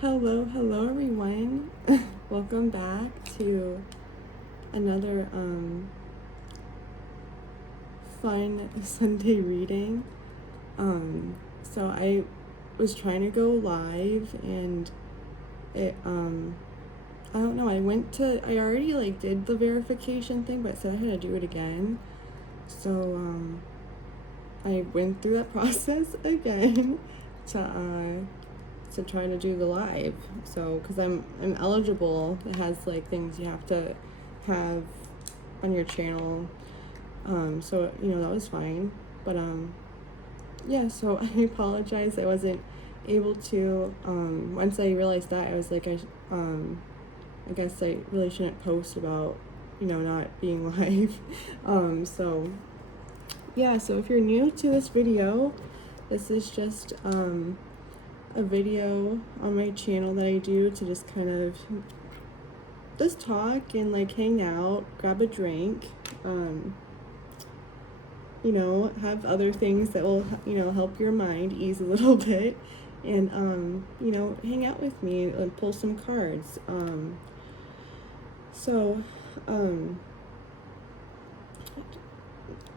Hello everyone. Welcome back to another fun Sunday reading. So I was trying to go live and it I don't know, I already did the verification thing, but it said I had to do it again. So I went through that process again to try to do the live. So because I'm eligible, it has things you have to have on your channel. So that was fine. But yeah, so I apologize I wasn't able to. Once I realized that, I was like, I guess I really shouldn't post about not being live. So yeah, so if you're new to this video, this is just a video on my channel that I do to just kind of just talk and hang out, grab a drink, have other things that will help your mind ease a little bit, and hang out with me and pull some cards. And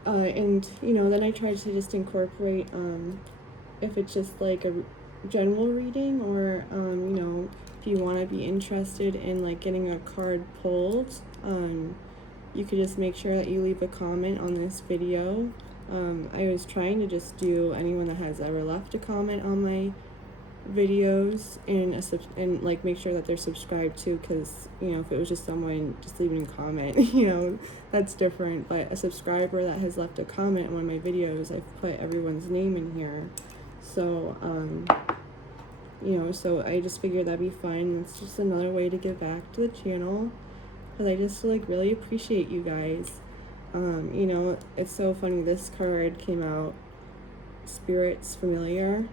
then I try to just incorporate if it's just like a general reading, or if you want to be interested in getting a card pulled, you could just make sure that you leave a comment on this video. I was trying to just do anyone that has ever left a comment on my videos and make sure that they're subscribed too, because if it was just someone just leaving a comment, that's different. But a subscriber that has left a comment on one of my videos, I've put everyone's name in here. So so I just figured that'd be fun. It's just another way to give back to the channel, because I just really appreciate you guys. It's so funny, this card came out, Spirits Familiar,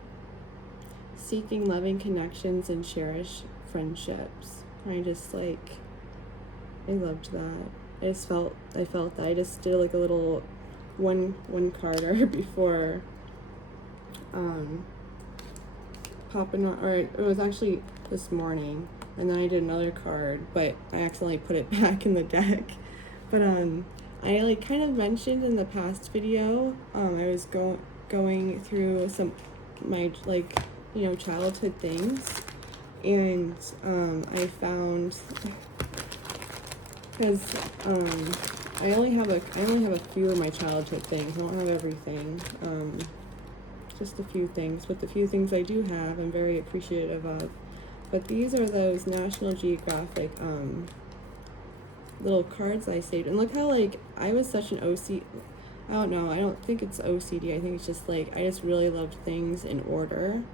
seeking loving connections and cherish friendships. I just I loved that. I felt that I just did a little one carder before popping on, or it was actually this morning, and then I did another card, but I accidentally put it back in the deck. But I kind of mentioned in the past video, I was going through some my childhood things, and I found, because I only have a few of my childhood things. I don't have everything. Just a few things, but the few things I do have, I'm very appreciative of. But these are those National Geographic little cards I saved. And look how I was such an OC. I don't know. I don't think it's OCD. I think it's just I just really loved things in order.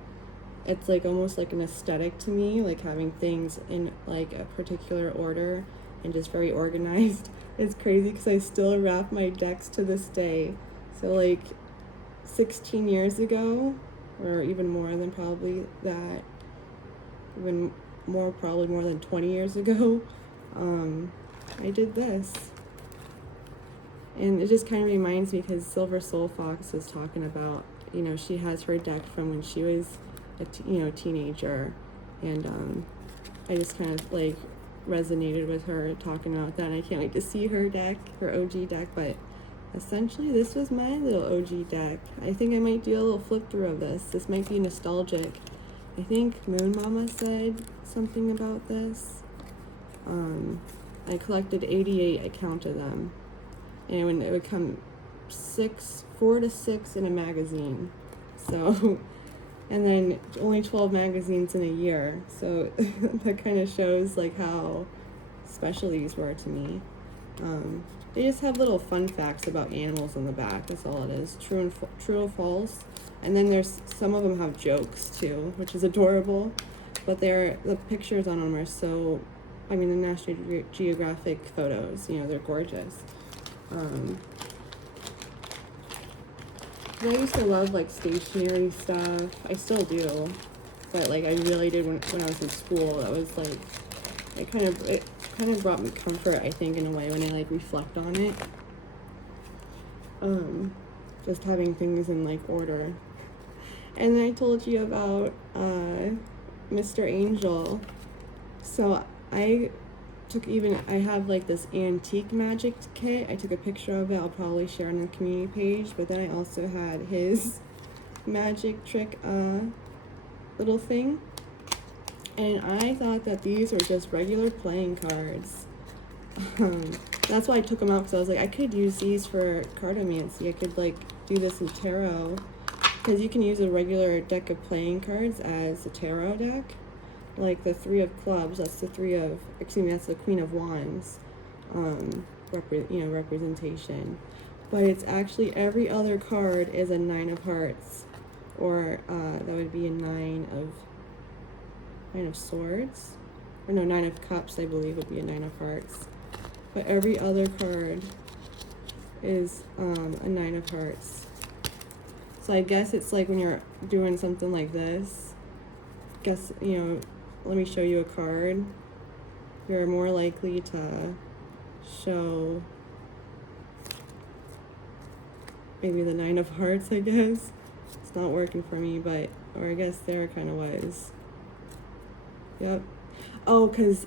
It's almost an aesthetic to me, having things in a particular order and just very organized. It's crazy because I still wrap my decks to this day. So 16 years ago, or even more than probably that, probably more than 20 years ago, I did this. And it just kind of reminds me, because Silver Soul Fox was talking about, she has her deck from when she was a teenager, and I just kind of resonated with her talking about that, and I can't wait to see her deck, her OG deck. But essentially, this was my little OG deck. I think I might do a little flip through of this. This might be nostalgic. I think Moon Mama said something about this. I collected 88, I counted them. And when it would come 4 to 6 in a magazine. So, and then only 12 magazines in a year. So that kind of shows how special these were to me. They just have little fun facts about animals on the back. That's all it is. True or false. And then there's some of them have jokes too, which is adorable. But the pictures on them are so, the National Geographic photos, they're gorgeous. I used to love stationery stuff. I still do, but I really did when I was in school. That was it kind of brought me comfort, I think, in a way, when I reflect on it. Just having things in order. And then I told you about Mr. Angel. So I have like this antique magic kit. I took a picture of it. I'll probably share on the community page. But then I also had his magic trick little thing. And I thought that these were just regular playing cards. That's why I took them out, because I was like, I could use these for cartomancy. I could like do this in tarot, because you can use a regular deck of playing cards as a tarot deck. Like the Three of Clubs, that's the that's the Queen of Wands, representation. But it's actually every other card is a Nine of Hearts, or that would be a Nine of Swords, or no, Nine of Cups, I believe would be a Nine of Hearts. But every other card is a Nine of Hearts. So I guess it's like when you're doing something like this, let me show you a card. You're more likely to show maybe the Nine of Hearts, I guess. It's not working for me, or I guess there kind of was. Yep. Oh, because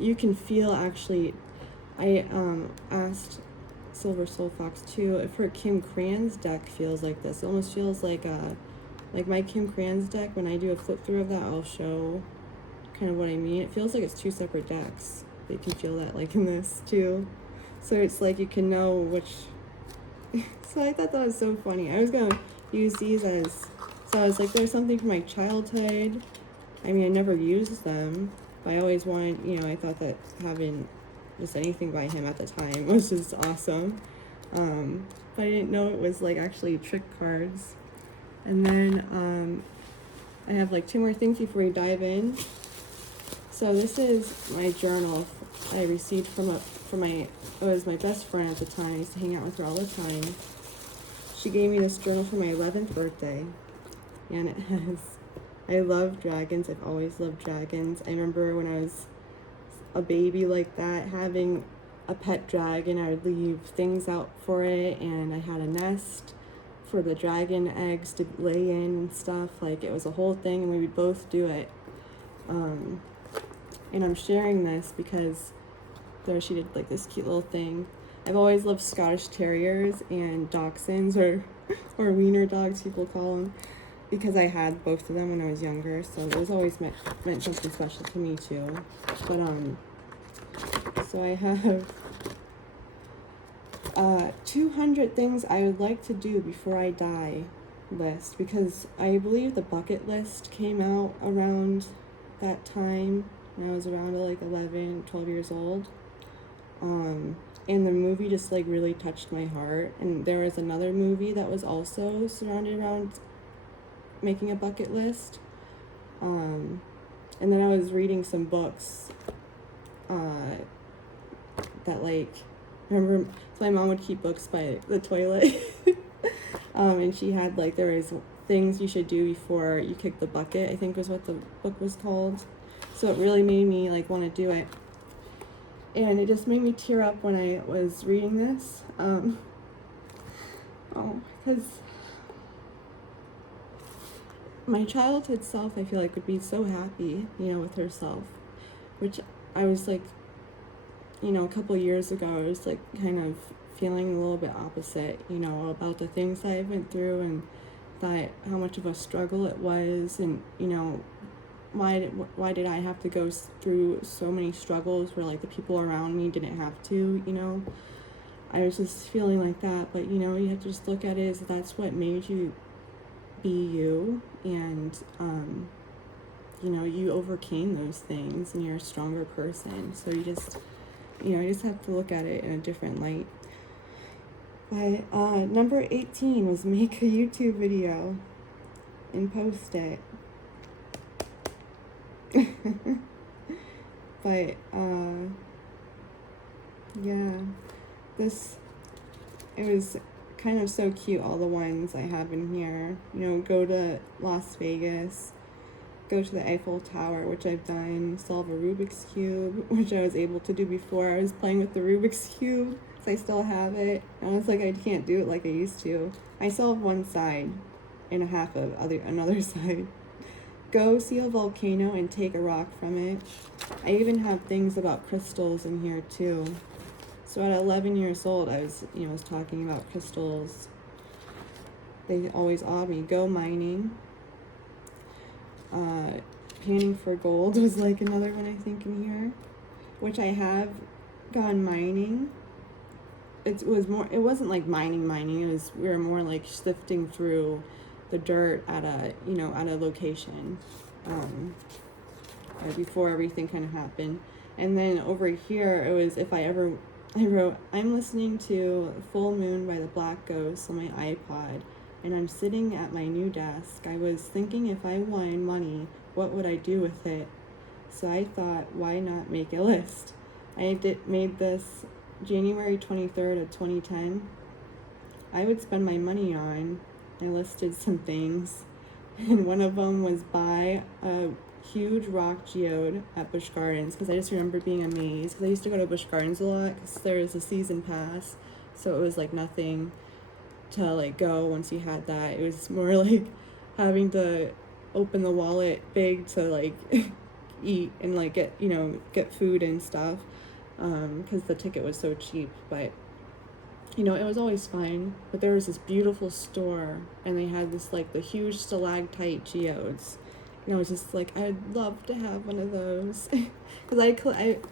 you can feel, actually, I asked Silver Soul Fox too if her Kim Cran's deck feels like this. It almost feels like my Kim Cran's deck. When I do a flip through of that, I'll show kind of what I mean. It feels like it's two separate decks. You can feel that like in this too. So it's like you can know which. So I thought that was so funny. I was gonna use these so I was like, there's something from my childhood. I mean, I never used them, but I always wanted, I thought that having just anything by him at the time was just awesome. But I didn't know it was like actually trick cards. And then I have like two more things before we dive in. So this is my journal I received it was my best friend at the time. I used to hang out with her all the time. She gave me this journal for my 11th birthday, and it has, I love dragons. I've always loved dragons. I remember when I was a baby like that, having a pet dragon. I would leave things out for it, and I had a nest for the dragon eggs to lay in and stuff. Like, it was a whole thing, and we would both do it. And I'm sharing this because she did like this cute little thing. I've always loved Scottish Terriers and Dachshunds, or wiener dogs people call them, because I had both of them when I was younger. So those always meant something special to me too. But so I have 200 things I would like to do before I die list, because I believe the bucket list came out around that time when I was around like 11, 12 years old. And the movie just like really touched my heart. And there was another movie that was also surrounded around making a bucket list. And then I was reading some books that like, remember, so my mom would keep books by the toilet. And she had like, there was things you should do before you kick the bucket, I think was what the book was called. So it really made me like want to do it. And it just made me tear up when I was reading this. Because my childhood self, I feel like, would be so happy, with herself. Which I was like, a couple of years ago, I was like kind of feeling a little bit opposite, about the things I went through, and thought how much of a struggle it was, and, why did I have to go through so many struggles where like the people around me didn't have to, I was just feeling like that. But you have to just look at it as that's what made you be you, and you overcame those things, and you're a stronger person. So you just have to look at it in a different light. But number 18 was make a YouTube video and post it. But yeah, it was kind of so cute, all the ones I have in here. Go to Las Vegas, go to the Eiffel Tower, which I've done, solve a Rubik's Cube, which I was able to do before. I was playing with the Rubik's Cube, so I still have it. And I was like, I can't do it like I used to. I solved one side and a half of another side. go see a volcano and take a rock from it. I even have things about crystals in here too. So at 11 years old, I was, was talking about crystals. They always awed me. Go mining. Panning for gold was like another one I think in here, which I have gone mining. It wasn't like mining. We were more like sifting through the dirt at a location, before everything kind of happened. And then over here, it was I wrote, I'm listening to Full Moon by the Black Ghost on my iPod, and I'm sitting at my new desk. I was thinking if I won money, what would I do with it? So I thought, why not make a list? Made this January 23rd of 2010. I would spend my money on, I listed some things, and one of them was buy a huge rock geode at Busch Gardens, because I just remember being amazed, because I used to go to Busch Gardens a lot, because there was a season pass, so it was like nothing to like go once you had that. It was more like having to open the wallet big to like eat and like get food and stuff, because the ticket was so cheap. But it was always fine. But there was this beautiful store, and they had this like the huge stalactite geodes, and I was just like, I'd love to have one of those, because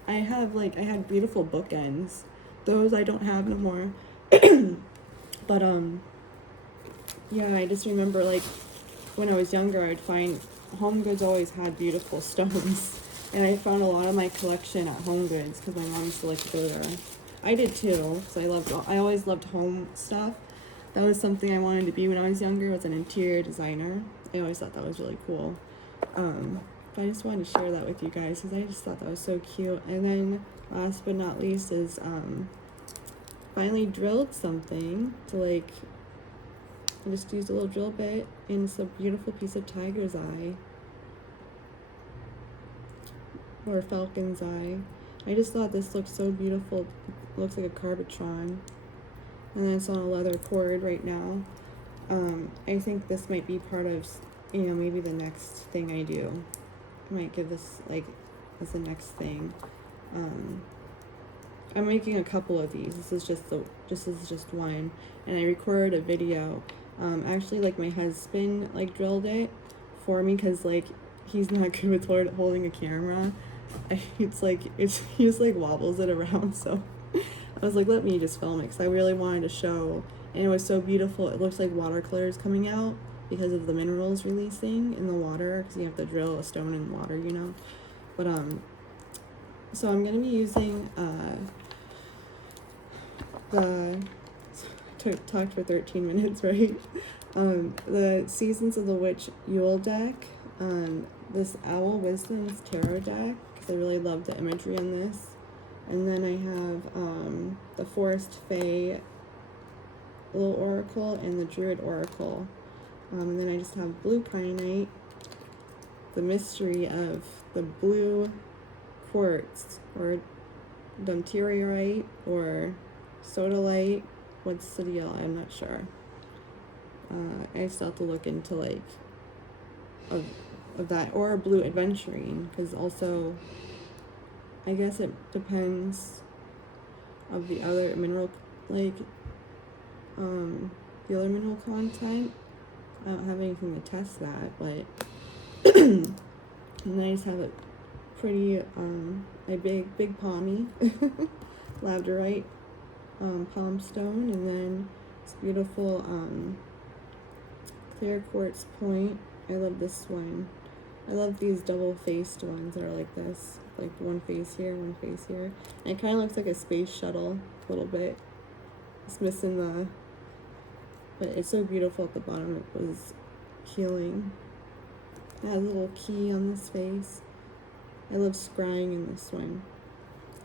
I had beautiful bookends. Those I don't have no more. But yeah, I just remember like when I was younger, I'd find Home Goods always had beautiful stones, and I found a lot of my collection at Home Goods because my mom used to like to go there. I did too, so I always loved home stuff. That was something I wanted to be when I was younger, was an interior designer. I always thought that was really cool. But I just wanted to share that with you guys because I just thought that was so cute. And then last but not least is finally drilled something to like, I just used a little drill bit, and it's a beautiful piece of tiger's eye or falcon's eye. I just thought this looked so beautiful. It looks like a Carbotron, and then it's on a leather cord right now. I think this might be part of maybe the next thing I do. I might give this like as the next thing. I'm making a couple of these. This is just one, and I recorded a video. Actually, like my husband like drilled it for me because like he's not good with holding a camera. He just like wobbles it around. So I was like, let me just film it because I really wanted to show, and it was so beautiful. It looks like watercolors coming out because of the minerals releasing in the water, because you have to drill a stone in water, But so I'm gonna be using talked for 13 minutes, right? The Seasons of the Witch Yule deck, this Owl Wisdom's Tarot deck, because I really love the imagery in this. And then I have the Forest Fae Little Oracle and the Druid Oracle. And then I just have Blue Kyanite, the mystery of the blue quartz, or Dunterierite, or Sodalite. What's the deal? I'm not sure. I still have to look into like of that, or Blue Adventurine, because also I guess it depends of the other mineral, like the other mineral content. I don't have anything to test that, but and I just have it pretty a big palmy labradorite palm stone, and then this beautiful clear quartz point. I love this one. I love these double-faced ones that are like this, like one face here, one face here. And it kind of looks like a space shuttle a little bit. It's missing but it's so beautiful at the bottom. It was healing. It has a little key on this face. I love scrying in this one,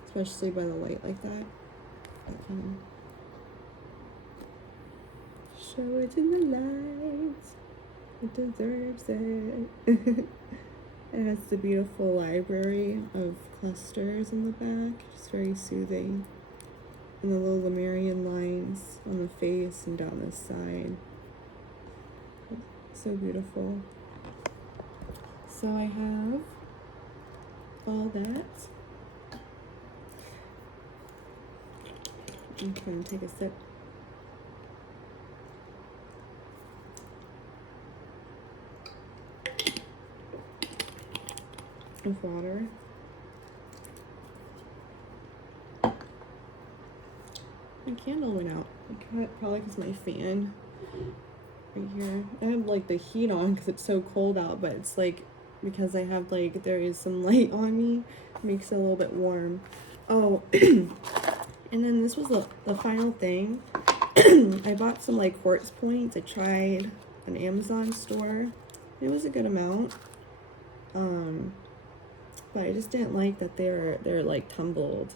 especially by the light like that. Show it in the light. It deserves it. It has the beautiful library of clusters in the back. Just very soothing. And the little Lemurian lines on the face and down this side. So beautiful. So I have all that. I'm going to take a sip. Of water. My candle went out. Probably because my fan right here. I have like the heat on because it's so cold out, but it's like because I have like there is some light on me, it makes it a little bit warm. Oh, and then this was the final thing. I bought some like quartz points. I tried an Amazon store. It was a good amount. But I just didn't like that they're like tumbled.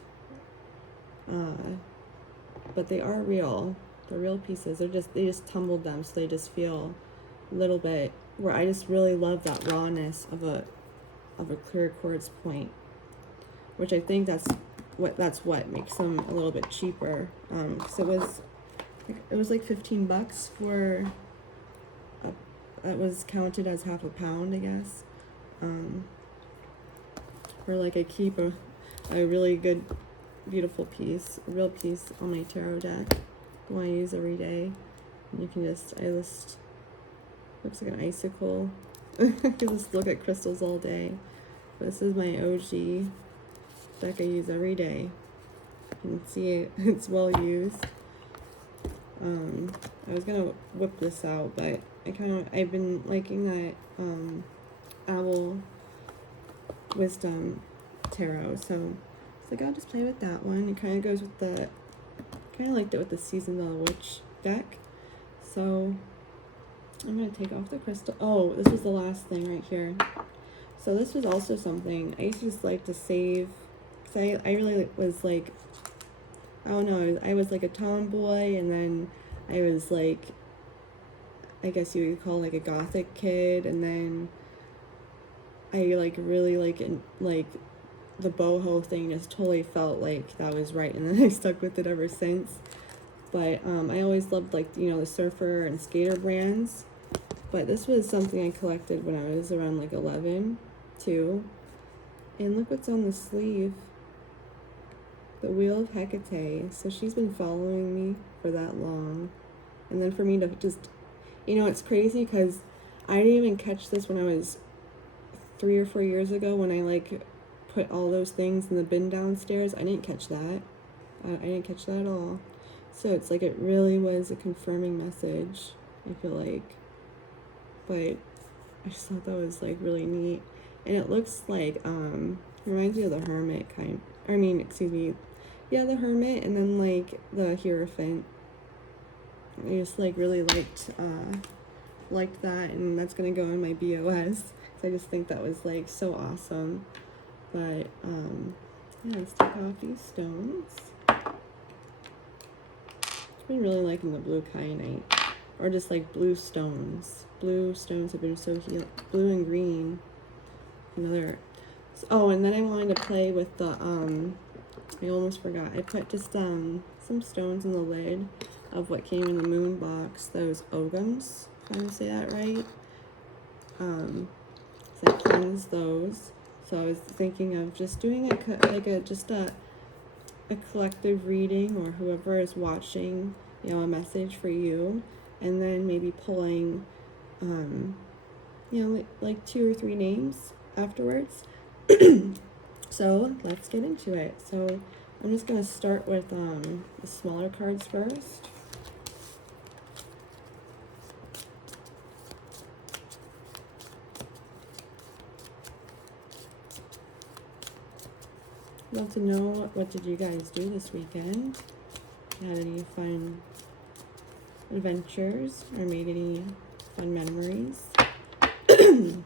But they are real. They're real pieces. They just tumbled them, so they just feel a little bit. Where I just really love that rawness of a clear quartz point, which I think that's what makes them a little bit cheaper. So it was like $15 for that was counted as half a pound, I guess. Where like I keep a really good, beautiful piece, a real piece on my tarot deck, the one I use every day. And you can looks like an icicle. I can just look at crystals all day. But this is my OG deck I use every day. You can see it, it's well used. I was gonna whip this out, but I've been liking that Owl Wisdom Tarot, so it's like I'll just play with that one. It kind of goes with kind of liked it with the Season of the Witch deck. So I'm gonna take off the crystal. Oh, this was the last thing right here. So this was also something I used to just like to save, because I really was like, I don't know, I was like a tomboy, and then I was like, I guess you would call like a gothic kid, and then I like really like the boho thing just totally felt like that was right, and then I stuck with it ever since. But I always loved like, you know, the surfer and skater brands, but this was something I collected when I was around like 11 too. And look what's on the sleeve, the Wheel of Hecate. So she's been following me for that long, and then for me to just, you know, it's crazy because I didn't even catch this when I was 3 or 4 years ago when I like put all those things in the bin downstairs. I didn't catch that. I didn't catch that at all. So it's like it really was a confirming message, I feel like. But I just thought that was like really neat. And it looks like, reminds me of the Hermit the Hermit, and then like the Hierophant. I just like really liked that, and that's gonna go in my BOS. So I just think that was like so awesome. But yeah, let's take off these stones. I've been really liking the blue kyanite, or just like blue stones. Blue stones have been so healing. Blue and green. Oh, and then I wanted to play with the I almost forgot. I put just some stones in the lid of what came in the moon box. Those ogums, if I say that right. So I cleansed those. So I was thinking of just doing a collective reading, or whoever is watching, you know, a message for you, and then maybe pulling, you know, like 2 or 3 names afterwards. So let's get into it. So I'm just gonna start with the smaller cards first. Love to know, what did you guys do this weekend? Had any fun adventures or made any fun memories? I'm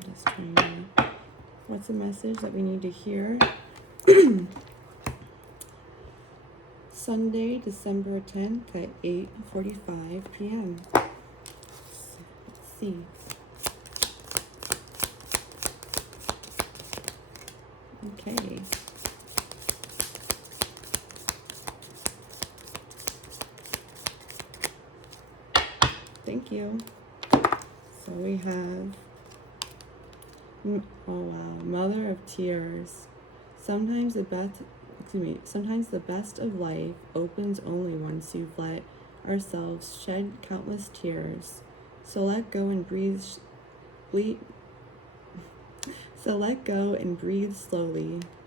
just trying to, what's the message that we need to hear? Sunday, December 10th at 8:45 p.m. Let's see. Okay. thank you. So we have, oh wow, Mother of Tears. Sometimes the best of life opens only once you've let ourselves shed countless tears. So let go and breathe slowly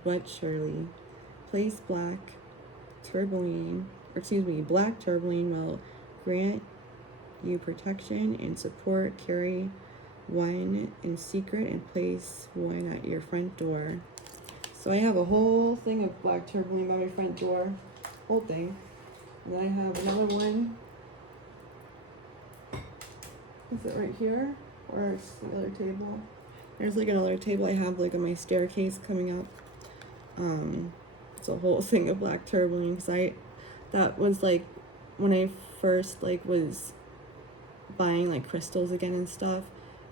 but surely. Place black tourmaline will grant you protection and support. Carry one in secret and place one at your front door. So I have a whole thing of black tourmaline by my front door, whole thing. And then I have another one. Is it right here? Or it's the other table? There's like another table I have like on my staircase coming up. It's a whole thing of black tourmaline because that was like when I first like was buying like crystals again and stuff.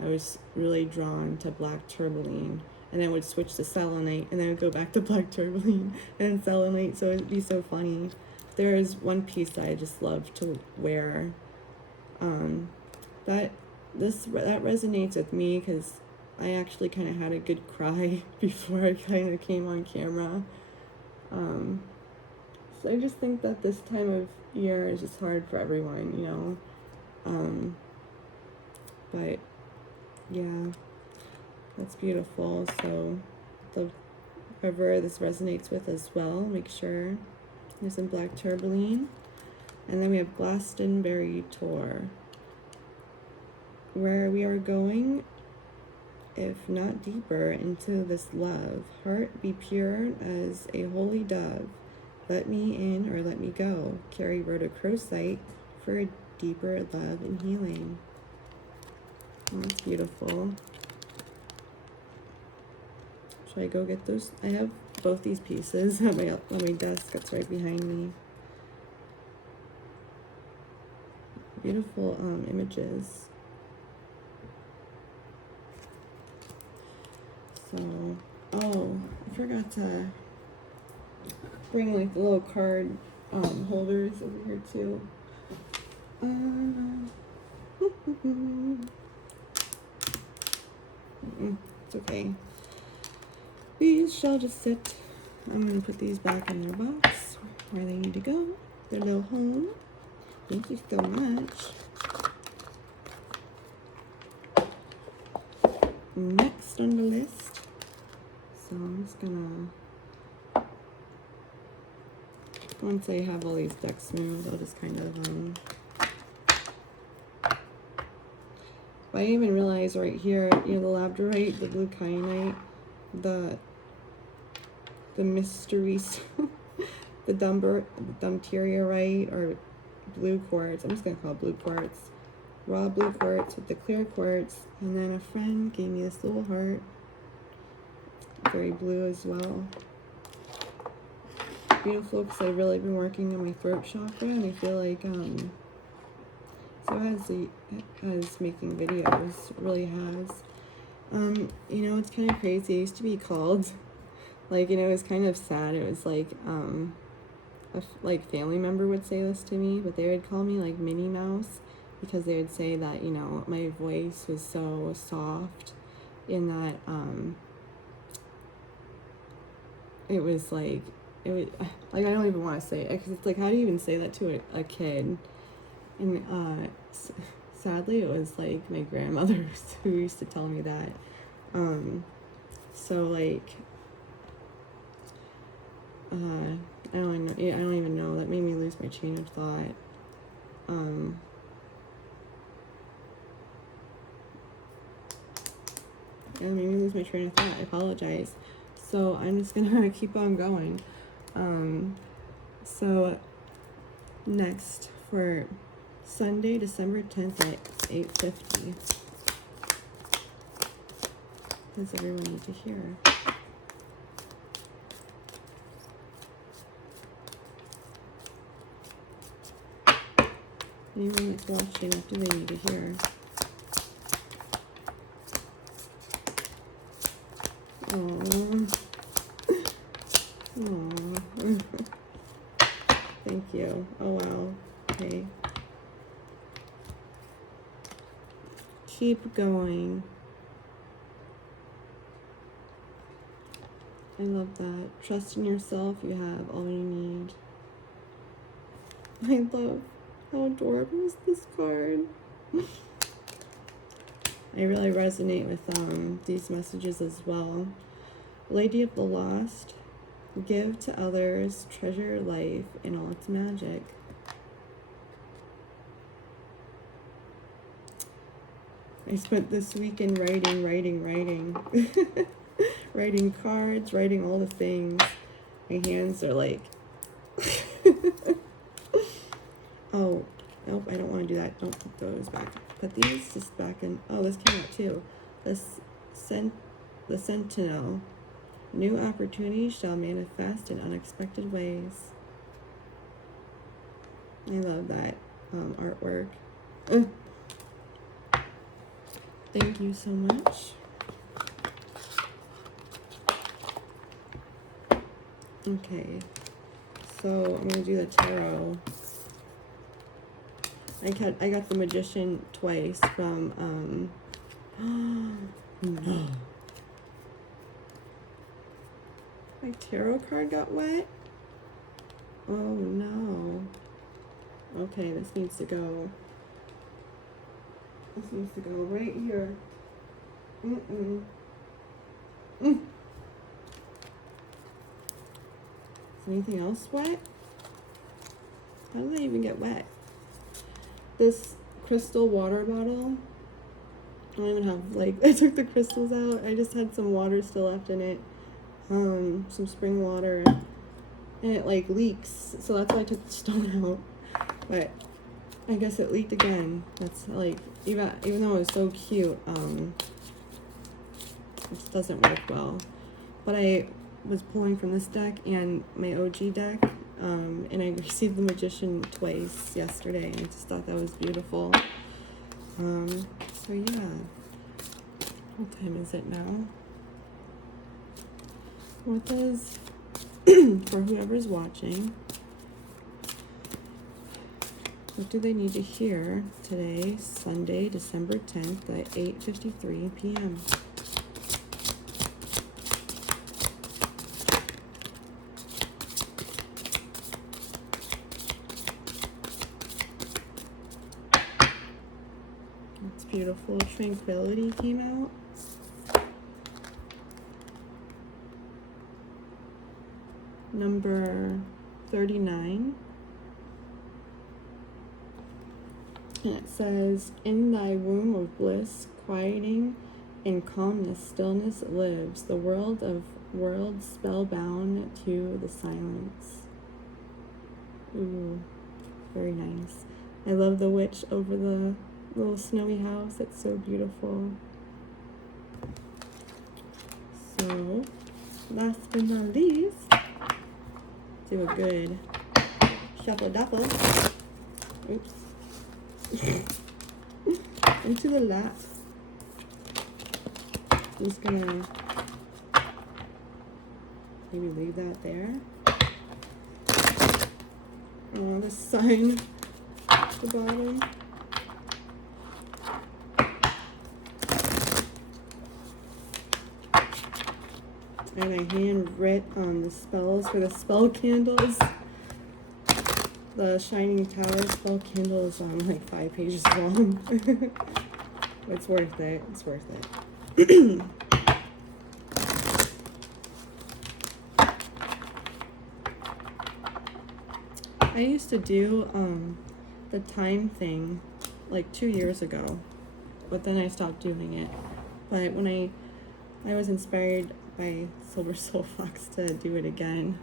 I was really drawn to black tourmaline, and then I would switch to selenite, and then I would go back to black tourmaline and selenite. So it'd be so funny. There is one piece that I just love to wear. That resonates with me because I actually kind of had a good cry before I kind of came on camera. So I just think that this time of year is just hard for everyone, you know. But yeah, that's beautiful. So whoever this resonates with as well, make sure there's some black tourmaline. And then we have Glastonbury Tour, where we are going, if not deeper, into this love. Heart, be pure as a holy dove. Let me in or let me go. Carry rhodochrosite for a deeper love and healing. Oh, that's beautiful. Should I go get those? I have both these pieces on my desk. That's right behind me. Beautiful images. So, oh, I forgot to bring like the little card holders over here too. It's okay. These shall just sit. I'm gonna put these back in their box where they need to go. Their little home. Thank you so much. Next on the list. So I'm just gonna, once I have all these decks moved, I'll just kind of I didn't even realize right here, you know, the labradorite, the blue kyanite, the mystery stone, the dumterierite, or blue quartz. I'm just gonna call it blue quartz. Raw blue quartz with the clear quartz. And then a friend gave me this little heart. Very blue as well. Beautiful, because I've really been working on my throat chakra, and I feel like so as making videos really has. You know, it's kind of crazy. I used to be called, like, you know, it was kind of sad. It was like a family member would say this to me, but they would call me like Minnie Mouse, because they would say that, you know, my voice was so soft, in that it was like, it was like, I don't even want to say it, because it's like, how do you even say that to a kid? And sadly, it was like my grandmother who used to tell me that. So like, I don't even know. That made me lose my train of thought. It made me lose my train of thought. I apologize. So I'm just gonna keep on going. So next, for Sunday, December 10th at 8:50. What does everyone need to hear? Anyone that's watching, what do they need to hear? Aww. Aww. Thank you. Oh wow. Okay. Keep going. I love that. Trust in yourself. You have all you need. I love how adorable is this card. I really resonate with these messages as well. Lady of the Lost. Give to others, treasure your life and all its magic. I spent this weekend writing. Writing cards, writing all the things. My hands are like... Oh, nope, I don't want to do that. Don't put those back. Put these just back in. Oh, this came out too. The Sentinel. New opportunities shall manifest in unexpected ways. I love that artwork. Thank you so much. Okay, so I'm gonna do the tarot. I got the Magician twice from no. My tarot card got wet? Oh no. Okay, this needs to go. This needs to go right here. Is anything else wet? How did they even get wet? This crystal water bottle. I don't even have, like, I took the crystals out. I just had some water still left in it. Some spring water. And it, like, leaks. So that's why I took the stone out. But I guess it leaked again. That's, like, even though it was so cute, it just doesn't work well. But I was pulling from this deck and my OG deck. And I received the Magician twice yesterday, and I just thought that was beautiful. So yeah. What time is it now? What does, for whoever's watching, what do they need to hear today, Sunday, December 10th at 8:53 p.m.? Beautiful. Tranquility came out. Number 39. And it says, in thy womb of bliss, quieting in calmness, stillness lives, the world of worlds spellbound to the silence. Ooh, very nice. I love the witch over the little snowy house. It's so beautiful. So, last but not least, do a good shuffle duffle. Oops. Into the lap. I'm just gonna maybe leave that there. Oh, the sign at the bottom. And I hand writ on the spells for the spell candles. The Shining Tower spell candle is like 5 pages long. It's worth it. It's worth it. I used to do the time thing like 2 years ago, but then I stopped doing it. But when I was inspired by Silver Soul Fox to do it again.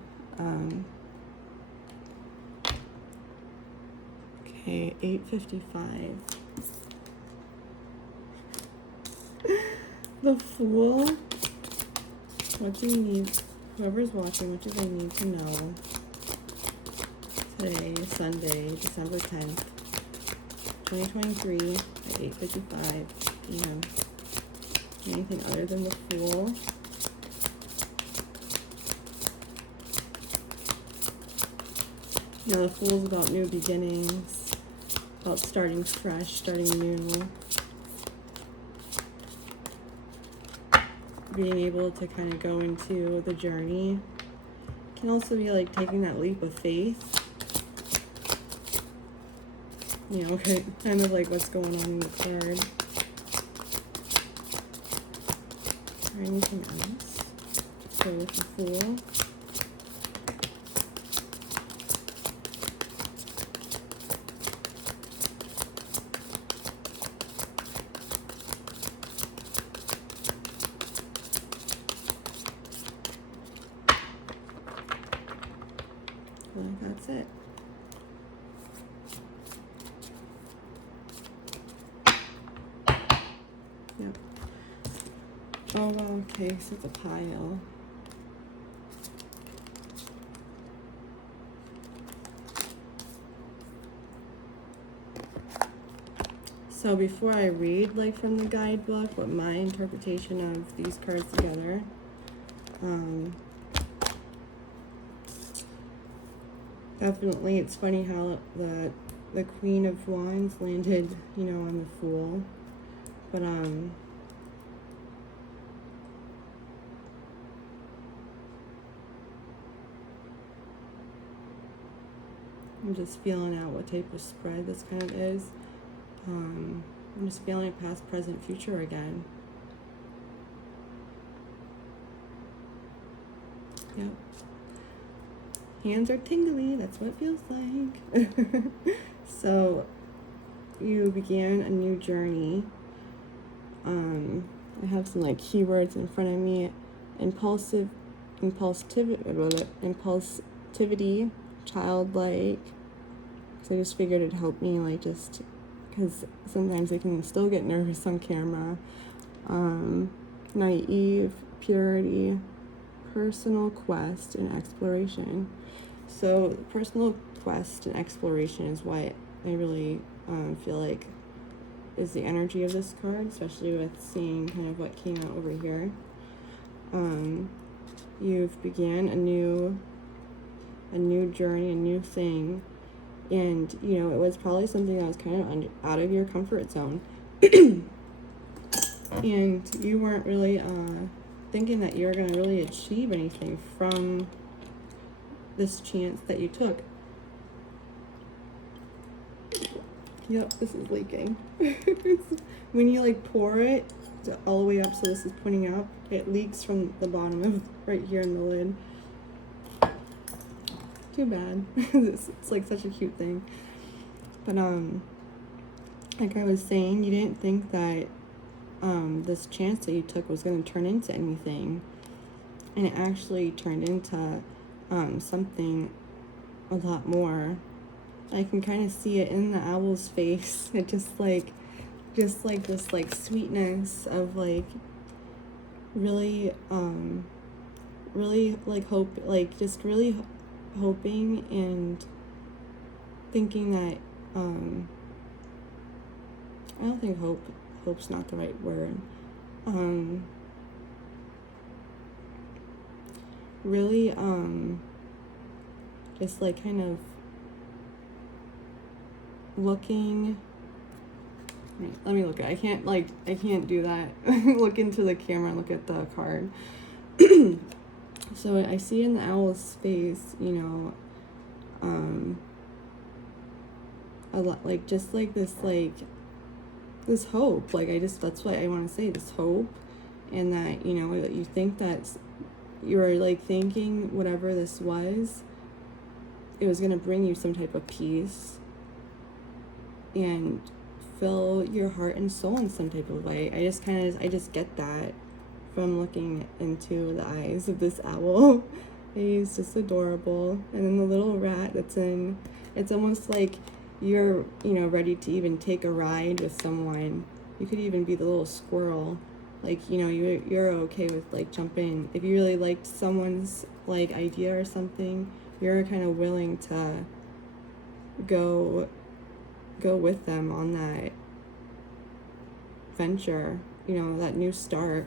Okay, 8:55. The Fool. What do you need? Whoever's watching, what do they need to know? Today, Sunday, December 10th, 2023 at 8:55 p.m. Anything other than the Fool? You know, the Fool's about new beginnings, about starting fresh, starting new. being able to kind of go into the journey. It can also be like taking that leap of faith. You know, kind of like what's going on in the card. Or anything else? So with the Fool. Well, that's it. Yep. Oh, well, okay, so it's a pile. So before I read, like, from the guidebook, what my interpretation of these cards together, definitely it's funny how the Queen of Wands landed, you know, on the Fool. But, I'm just feeling out what type of spread this kind of is. I'm just feeling it past, present, future again. Yep. Hands are tingly, that's what it feels like. So, you began a new journey. I have some like keywords in front of me. Impulsivity, childlike. So I just figured it'd help me, like, just because sometimes I can still get nervous on camera. Naive, purity, personal quest, and exploration. So personal quest and exploration is what I really feel like is the energy of this card, especially with seeing kind of what came out over here. You've began a new journey, a new thing, and you know, it was probably something that was kind of out of your comfort zone. And you weren't really thinking that you were going to really achieve anything from this chance that you took. Yep, this is leaking. When you like pour it all the way up, so this is pointing up, it leaks from the bottom of right here in the lid. Too bad. It's like such a cute thing. But like I was saying, you didn't think that this chance that you took was going to turn into anything, and it actually turned into something a lot more. I can kind of see it in the owl's face. It just like this like sweetness of like really like hope, like just really hoping and thinking that I don't think hope's not the right word. Really just like kind of looking. Let me look at it. I can't do that. Look into the camera and look at the card. So I see in the owl's face, you know, a lot, like just like this hope. Like that's what I want to say, this hope, and that, you know, that you think that you're like thinking whatever this was, it was going to bring you some type of peace and fill your heart and soul in some type of way. I just get that from looking into the eyes of this owl. He's just adorable. And then the little rat that's in, it's almost like you're, you know, ready to even take a ride with someone. You could even be the little squirrel. Like, you know, you're okay with like jumping. If you really liked someone's like idea or something, you're kind of willing to go with them on that venture, you know, that new start.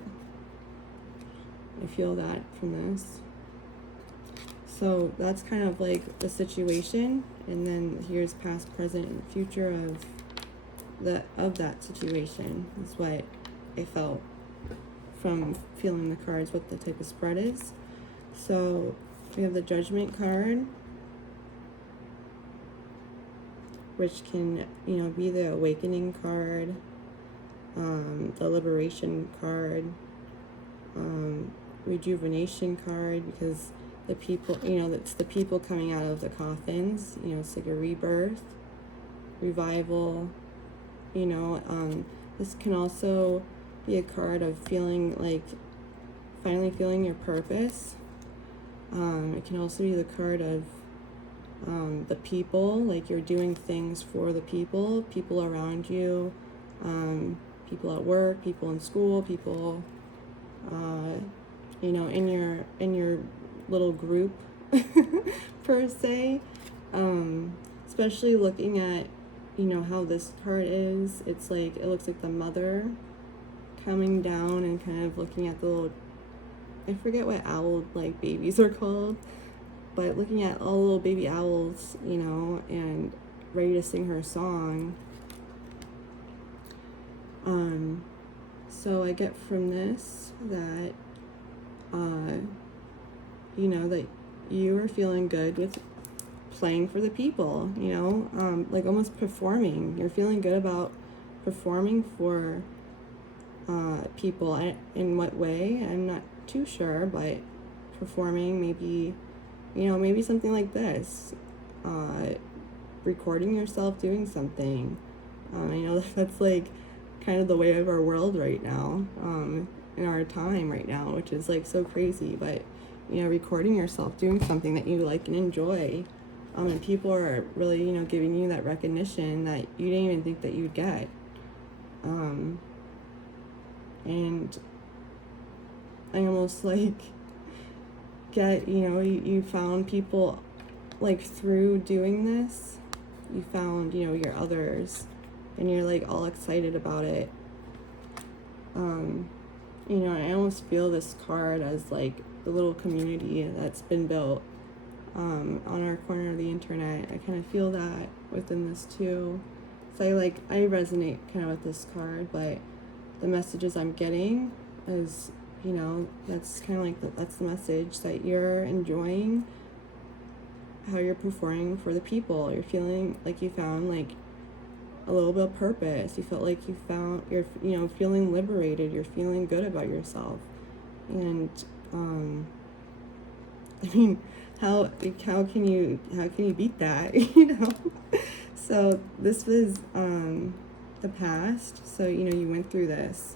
I feel that from this. So that's kind of like the situation, and then here's past, present, and future of that situation. That's what I felt from feeling the cards what the type of spread is. So we have the Judgment card, which can, be the Awakening card, the Liberation card, Rejuvenation card, because the people, it's the people coming out of the coffins, it's like a rebirth, revival, this can also be a card of feeling like finally feeling your purpose. It can also be the card of the people, like you're doing things for the people around you, people at work, people in school, people, in your little group per se. Especially looking at, how this card is. It's like, it looks like the mother coming down and kind of looking at the little, I forget what owl like babies are called, but looking at all the little baby owls, and ready to sing her song. So I get from this that, that you are feeling good with playing for the people, like almost performing. You're feeling good about performing for people. In what way? I'm not too sure, but performing, maybe, maybe something like this, recording yourself doing something. I know that's like kind of the way of our world right now, in our time right now, which is like so crazy, but recording yourself doing something that you like and enjoy, and people are really, giving you that recognition that you didn't even think that you'd get, and I almost like get, you found people like through doing this, you found, your others, and you're like all excited about it. I almost feel this card as like the little community that's been built on our corner of the internet. I kind of feel that within this too. So I resonate kind of with this card, but the messages I'm getting is, that's kind of like that's the message, that you're enjoying how you're performing for the people. You're feeling like you found like a little bit of purpose. You felt like you're feeling liberated. You're feeling good about yourself. And how can you beat that? So this was the past. So you went through this,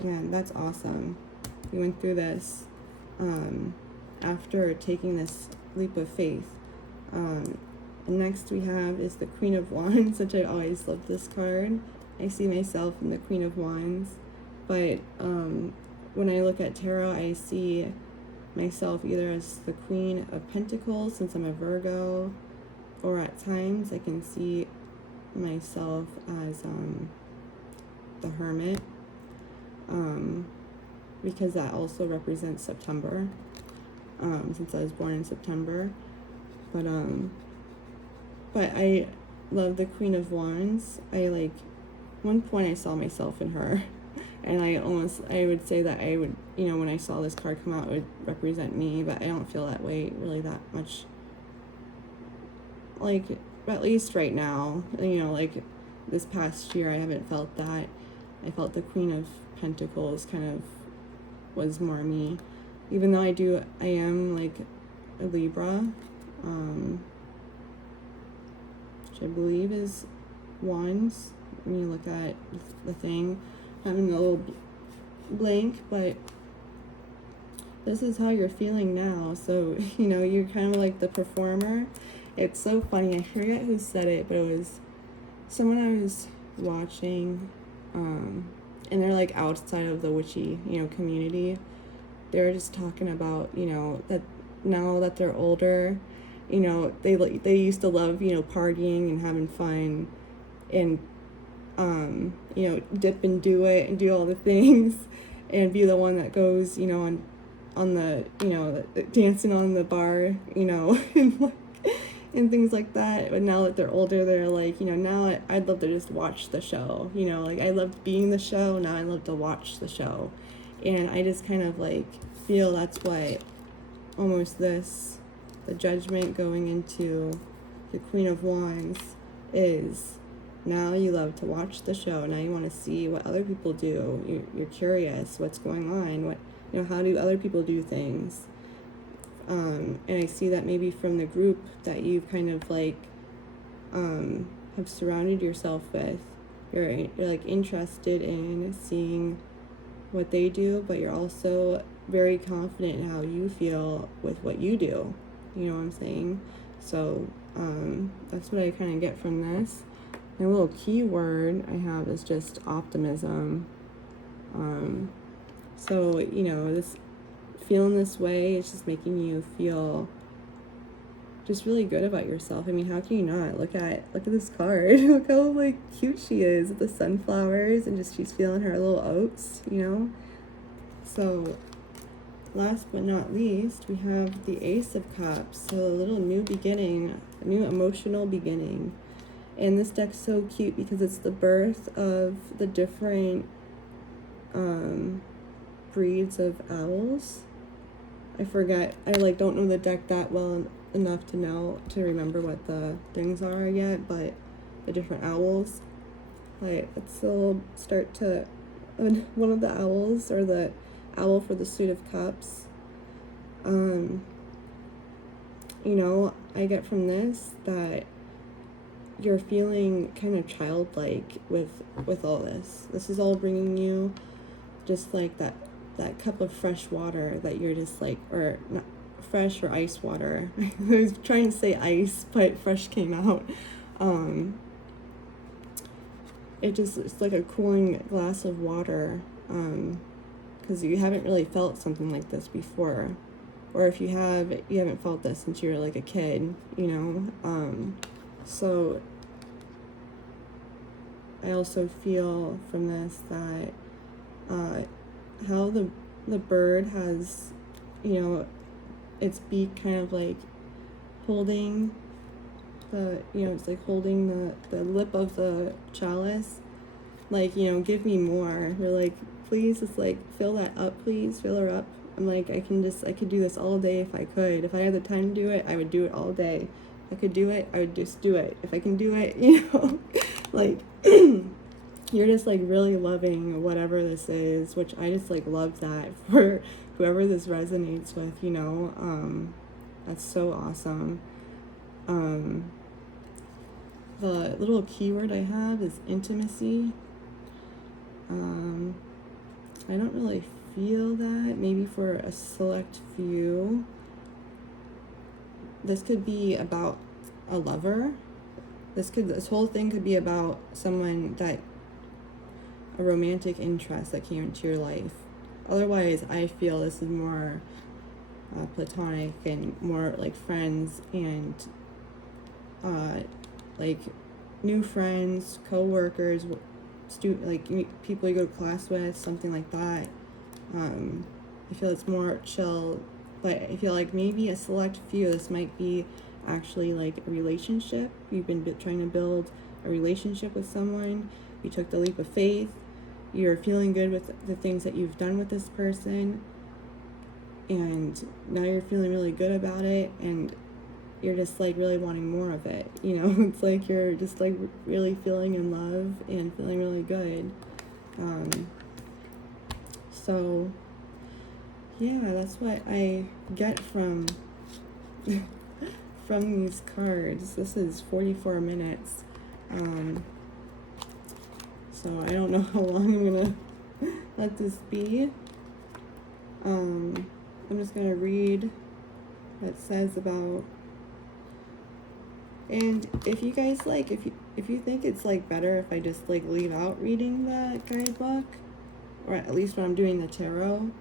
and that's awesome. You went through this after taking this leap of faith. And next we have is the Queen of Wands, which I always love this card. I see myself in the Queen of Wands, but when I look at tarot, I see myself either as the Queen of Pentacles, since I'm a Virgo, or at times I can see myself as the Hermit, because that also represents September, since I was born in September. But I love the Queen of Wands. One point I saw myself in her, and I would say that I would, when I saw this card come out, it would represent me, but I don't feel that way really that much, at least right now, this past year, I haven't felt that. I felt the Queen of Pentacles kind of was more me, even though I am like a Libra, which I believe is Wands. When you look at the thing, having a little blank, but this is how you're feeling now. So, you're kind of like the performer. It's so funny. I forget who said it, but it was someone I was watching, and they're like outside of the witchy, community. They were just talking about, that now that they're older, they used to love, partying and having fun, and dip and do it and do all the things, and be the one that goes, on the, dancing on the bar, and things like that. But now that they're older, they're like, now I'd love to just watch the show, I loved being the show, now I love to watch the show. And I just kind of like feel that's what almost this, the Judgment going into the Queen of Wands is. Now you love to watch the show. Now you want to see what other people do. You're curious what's going on. What, you know, how do other people do things? And I see that maybe from the group that you've kind of like have surrounded yourself with. You're like interested in seeing what they do, but you're also very confident in how you feel with what you do. You know what I'm saying? So that's what I kind of get from this. My little keyword I have is just optimism. So, you know, this feeling this way, it's just making you feel just really good about yourself. I mean, how can you not? Look at this card. Look how like cute she is with the sunflowers, and just she's feeling her little oats, you know? So last but not least, we have the Ace of Cups. So a little new beginning, a new emotional beginning. And this deck's so cute because it's the birth of the different breeds of owls. I forget. I like don't know the deck that well enough to remember what the things are yet, but the different owls. Like it's a little start to one of the owls, or the owl for the Suit of Cups. You know, I get from this that you're feeling kind of childlike with all this. This is all bringing you just like that cup of fresh water that you're just like, or not fresh or ice water. I was trying to say ice, but fresh came out. It's like a cooling glass of water, because you haven't really felt something like this before, or if you have, you haven't felt this since you were like a kid, you know. So I also feel from this that how the bird has, you know, its beak kind of like holding the, you know, it's like holding the lip of the chalice, like, you know, give me more. You're like, please, just like fill that up, please fill her up. I'm like, I could do this all day if I could. If I had the time to do it, I would do it all day. If I could do it, I would just do it. If I can do it, you know, like you're just like really loving whatever this is, which I just like love that for whoever this resonates with, you know. That's so awesome. The little keyword I have is intimacy. I don't really feel that. Maybe for a select few. This could be about a lover. This whole thing could be about someone that, a romantic interest that came into your life. Otherwise, I feel this is more platonic and more like friends and like new friends, co-workers, like people you go to class with, something like that. I feel it's more chill, but I feel like maybe a select few, this might be actually like a relationship. You've been trying to build a relationship with someone. You took the leap of faith. You're feeling good with the things that you've done with this person, and now you're feeling really good about it, and you're just like really wanting more of it, you know. It's like you're just like really feeling in love and feeling really good. So yeah, that's what I get from these cards. This is 44 minutes. So I don't know how long I'm gonna let this be. I'm just gonna read what it says about. And if you guys like, if you think it's like better if I just like leave out reading the guidebook, or at least when I'm doing the tarot.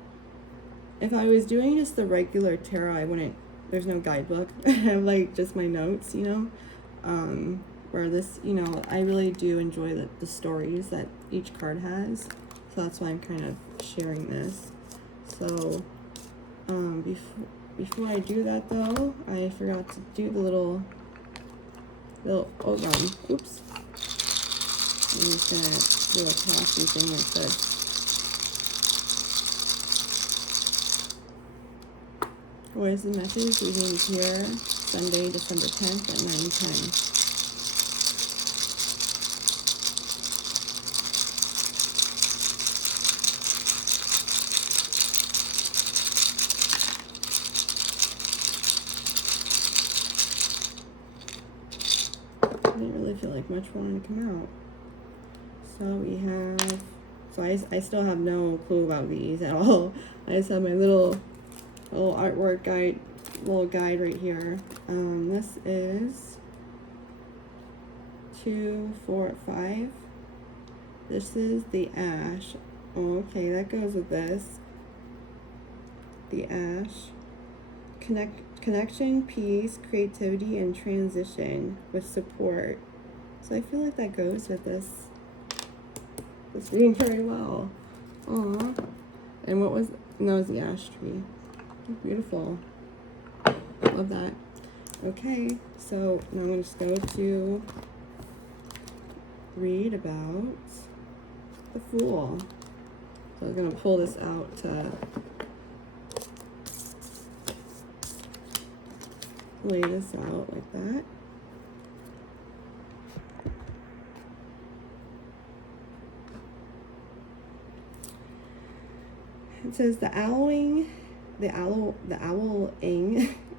If I was doing just the regular tarot, I wouldn't. There's no guidebook. I have like just my notes, you know. Where this, you know, I really do enjoy the stories that each card has, so that's why I'm kind of sharing this. So before I do that though, I forgot to do the little hold on, oops, I'm just gonna do a passy thing like this. What is the message? Reading here, Sunday, December 10th at 9:10. I didn't really feel like much wanted to come out. So we have, I still have no clue about these at all. I just have my little artwork guide, little guide right here. This is 2, 4, 5. This is the ash. Oh, okay, that goes with this. The ash. Connection, peace, creativity, and transition with support. So I feel like that goes with this reading very well. Aww. And what was, and that was the ash tree. Beautiful. Love that. Okay, so now I'm going to just go to read about the Fool. So I'm going to pull this out to lay this out like that. It says the owling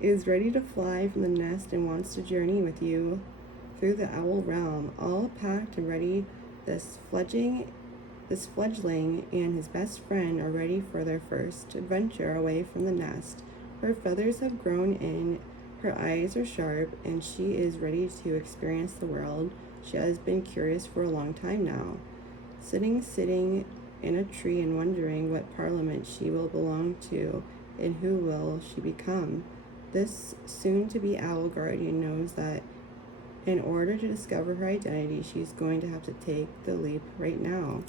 is ready to fly from the nest and wants to journey with you through the owl realm. All packed and ready, this fledgling and his best friend are ready for their first adventure away from the nest. Her feathers have grown in, her eyes are sharp, and she is ready to experience the world. She has been curious for a long time now, sitting in a tree and wondering what parliament she will belong to and who will she become. This soon-to-be owl guardian knows that in order to discover her identity, she's going to have to take the leap right now.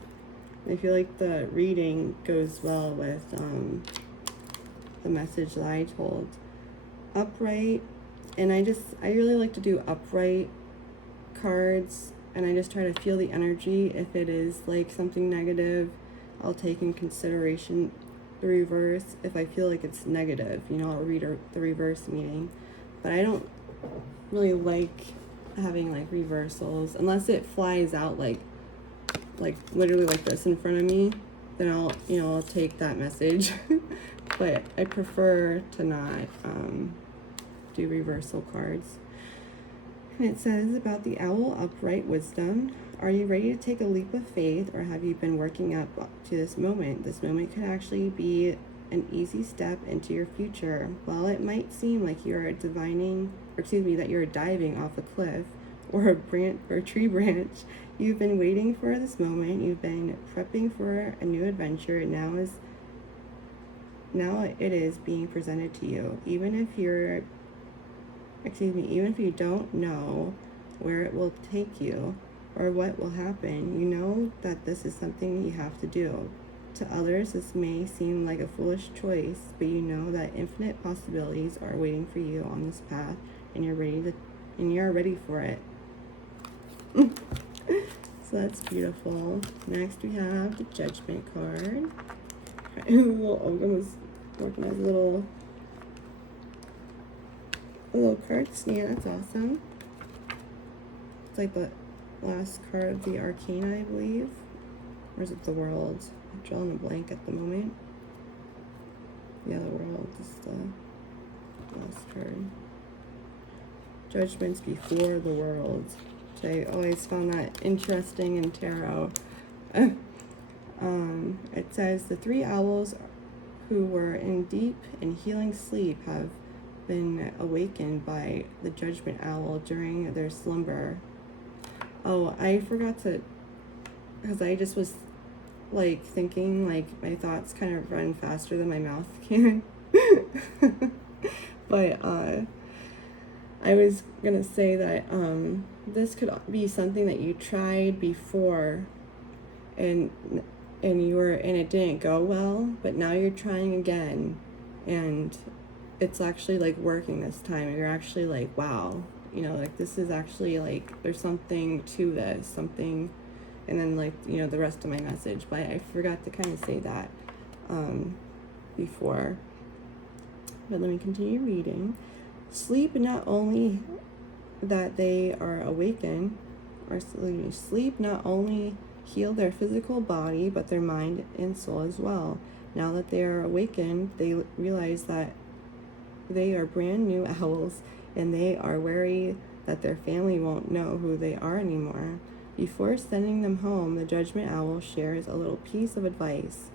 I feel like the reading goes well with the message that I told. Upright, and I really like to do upright cards, and I just try to feel the energy. If it is like something negative, I'll take in consideration the reverse. If I feel like it's negative, I'll read the reverse meaning. But I don't really like having like reversals unless it flies out like literally like this in front of me. Then I'll take that message. But I prefer to not do reversal cards. And it says about the owl upright wisdom. Are you ready to take a leap of faith, or have you been working up to this moment? This moment could actually be an easy step into your future. While it might seem like that you're diving off a cliff or a tree branch, you've been waiting for this moment. You've been prepping for a new adventure. Now it is being presented to you. Even if you don't know where it will take you or what will happen, you know that this is something you have to do. To others, this may seem like a foolish choice, but you know that infinite possibilities are waiting for you on this path, and you're ready for it. So that's beautiful. Next we have the Judgment card. Little Ogum was working as a little card sneer. That's awesome. It's like the last card of the Arcana, I believe. Or is it the World? I'm drawing a blank at the moment. Yeah, the World is the last card. Judgment's before the World, which I always found that interesting in tarot. It says the 3 owls who were in deep and healing sleep have been awakened by the Judgment Owl during their slumber. Oh, I forgot to, because I just was like thinking, like my thoughts kind of run faster than my mouth can. But I was gonna say that this could be something that you tried before and it didn't go well, but now you're trying again and it's actually like working this time. You're actually like, wow, like this is actually like there's something to this, something. And then like the rest of my message, but I forgot to kind of say that before. But let me continue reading. Sleep, not only that they are awakened, or sleep not only heal their physical body, but their mind and soul as well. Now that they are awakened, they realize that they are brand new owls, and they are wary that their family won't know who they are anymore. Before sending them home, the judgment owl shares a little piece of advice.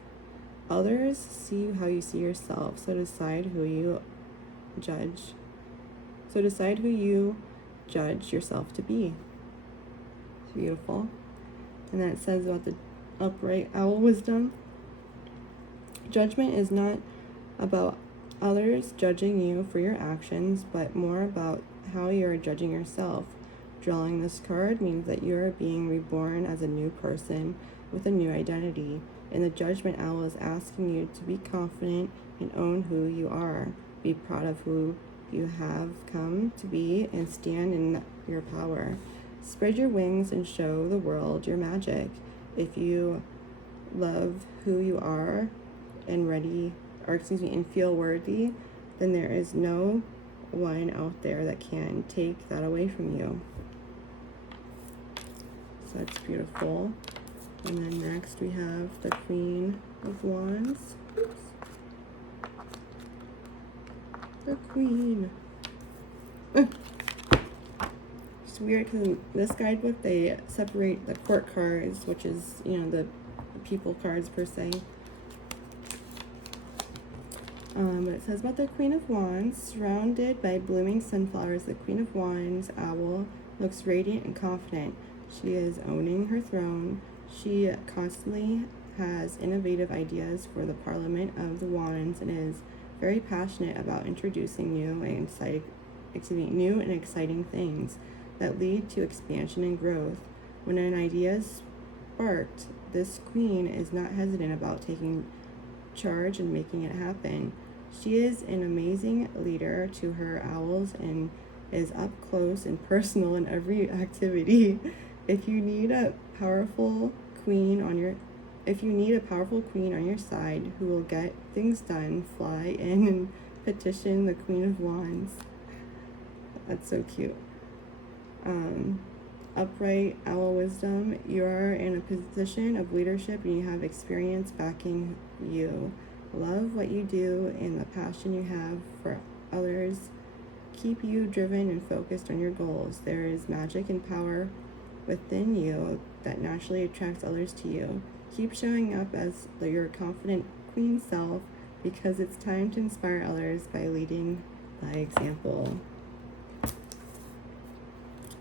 Others see you how you see yourself, so decide who you judge yourself to be. It's beautiful. And then it says about the upright owl wisdom. Judgment is not about others judging you for your actions, but more about how you are judging yourself. Drawing this card means that you are being reborn as a new person with a new identity, and the judgment owl is asking you to be confident and own who you are. Be proud of who you have come to be and stand in your power. Spread your wings and show the world your magic. If you love who you are and feel worthy, then there is no one out there that can take that away from you. So that's beautiful. And then next we have the Queen of Wands. Oops. The Queen. It's weird because in this guidebook they separate the court cards, which is, the people cards per se. But it says about the Queen of Wands, surrounded by blooming sunflowers, the Queen of Wands owl looks radiant and confident. She is owning her throne. She constantly has innovative ideas for the Parliament of the Wands and is very passionate about introducing new and exciting things that lead to expansion and growth. When an idea is sparked, this queen is not hesitant about taking charge and making it happen. She is an amazing leader to her owls and is up close and personal in every activity. If you need a powerful queen on your side who will get things done, fly in and petition the Queen of Wands. That's so cute. Upright owl wisdom. You are in a position of leadership and you have experience backing you. Love what you do and the passion you have for others keep you driven and focused on your goals. There is magic and power within you that naturally attracts others to you. Keep showing up as your confident queen self because it's time to inspire others by leading by example.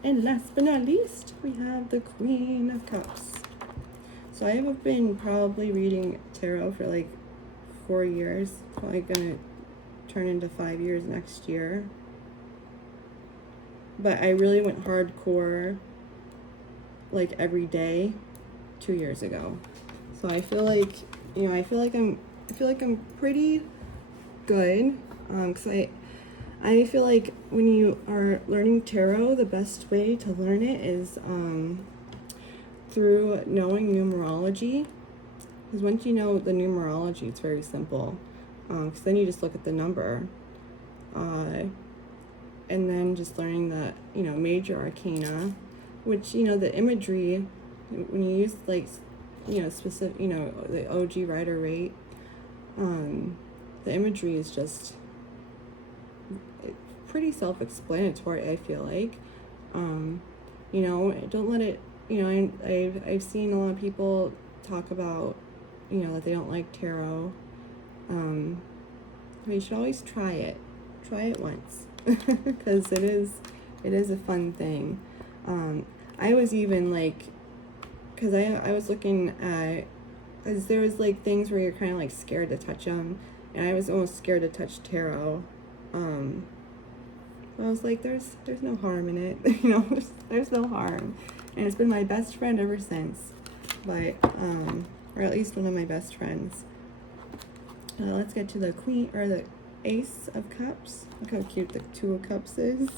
And last but not least, we have the Queen of Cups. So I have been probably reading tarot for like 4 years. Probably gonna turn into 5 years next year. But I really went hardcore like every day 2 years ago. So I feel like, I feel like I'm pretty good. 'Cause I feel like when you are learning tarot, the best way to learn it is through knowing numerology. Because once you know the numerology, it's very simple. Because then you just look at the number. And then just learning the, major arcana, which, the imagery, when you use like, specific, the OG Rider Rate, the imagery is just pretty self-explanatory, I feel like. Don't let it, I've seen a lot of people talk about, that they don't like tarot. But you should always try it. Try it once. Because it is a fun thing. I was even like, because I was looking at, because there was like things where you're kind of like scared to touch them, and I was almost scared to touch tarot. I was like, there's no harm in it, there's no harm, and it's been my best friend ever since. But or at least one of my best friends. Let's get to the Queen or the Ace of Cups. Look how cute the Two of Cups is.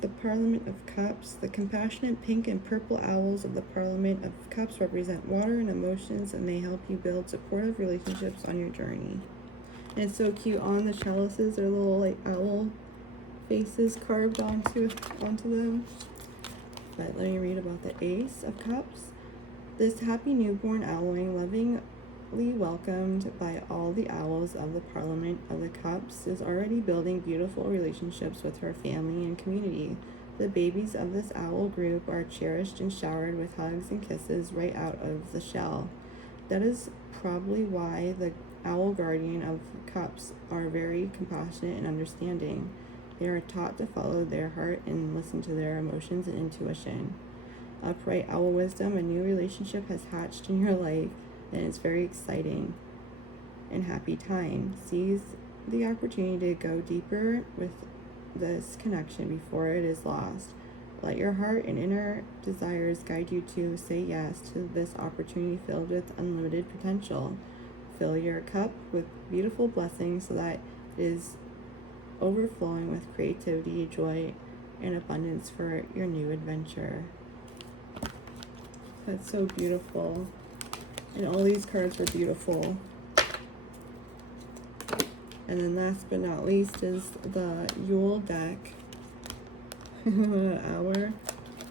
The Parliament of Cups. The compassionate pink and purple owls of the Parliament of Cups represent water and emotions, and they help you build supportive relationships on your journey. And it's so cute. On the chalices are little like owl faces carved onto them. But let me read about the Ace of Cups. This happy newborn owling, lovingly welcomed by all the owls of the Parliament of the Cups, is already building beautiful relationships with her family and community. The babies of this owl group are cherished and showered with hugs and kisses right out of the shell. That is probably why the owl guardian of cups are very compassionate and understanding. They are taught to follow their heart and listen to their emotions and intuition. Upright owl wisdom, a new relationship has hatched in your life, and it's very exciting and happy time. Seize the opportunity to go deeper with this connection before it is lost. Let your heart and inner desires guide you to say yes to this opportunity filled with unlimited potential. Fill your cup with beautiful blessings so that it is overflowing with creativity, joy, and abundance for your new adventure. That's so beautiful. And all these cards are beautiful. And then last but not least is the Yule deck. Hour.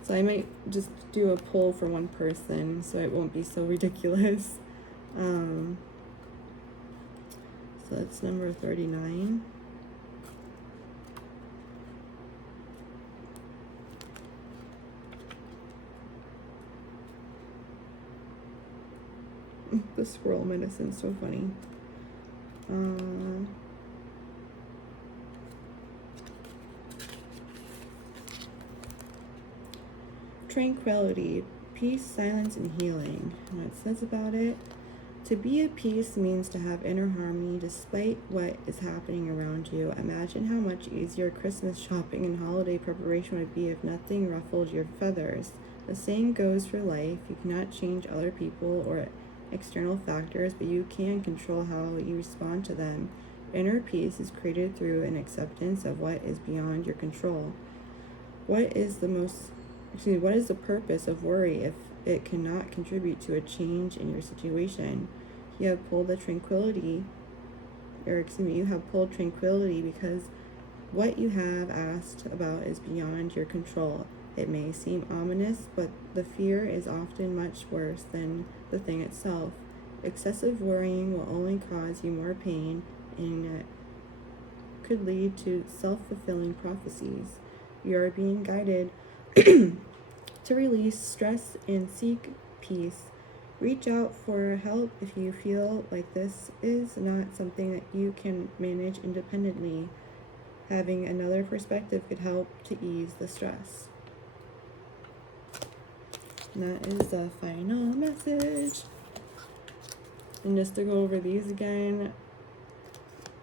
So I might just do a poll for one person so it won't be so ridiculous. So that's number 39. The squirrel medicine's so funny. Tranquility, peace, silence, and healing. And what it says about it: to be at peace means to have inner harmony despite what is happening around you. Imagine how much easier Christmas shopping and holiday preparation would be if nothing ruffled your feathers. The same goes for life. You cannot change other people or external factors, but you can control how you respond to them. Inner peace is created through an acceptance of what is beyond your control. What is the purpose of worry if it cannot contribute to a change in your situation? You have pulled tranquility because what you have asked about is beyond your control. It may seem ominous, but the fear is often much worse than the thing itself. Excessive worrying will only cause you more pain and could lead to self-fulfilling prophecies. You are being guided to release stress and seek peace. Reach out for help if you feel like this is not something that you can manage independently. Having another perspective could help to ease the stress. And that is the final message. And just to go over these again,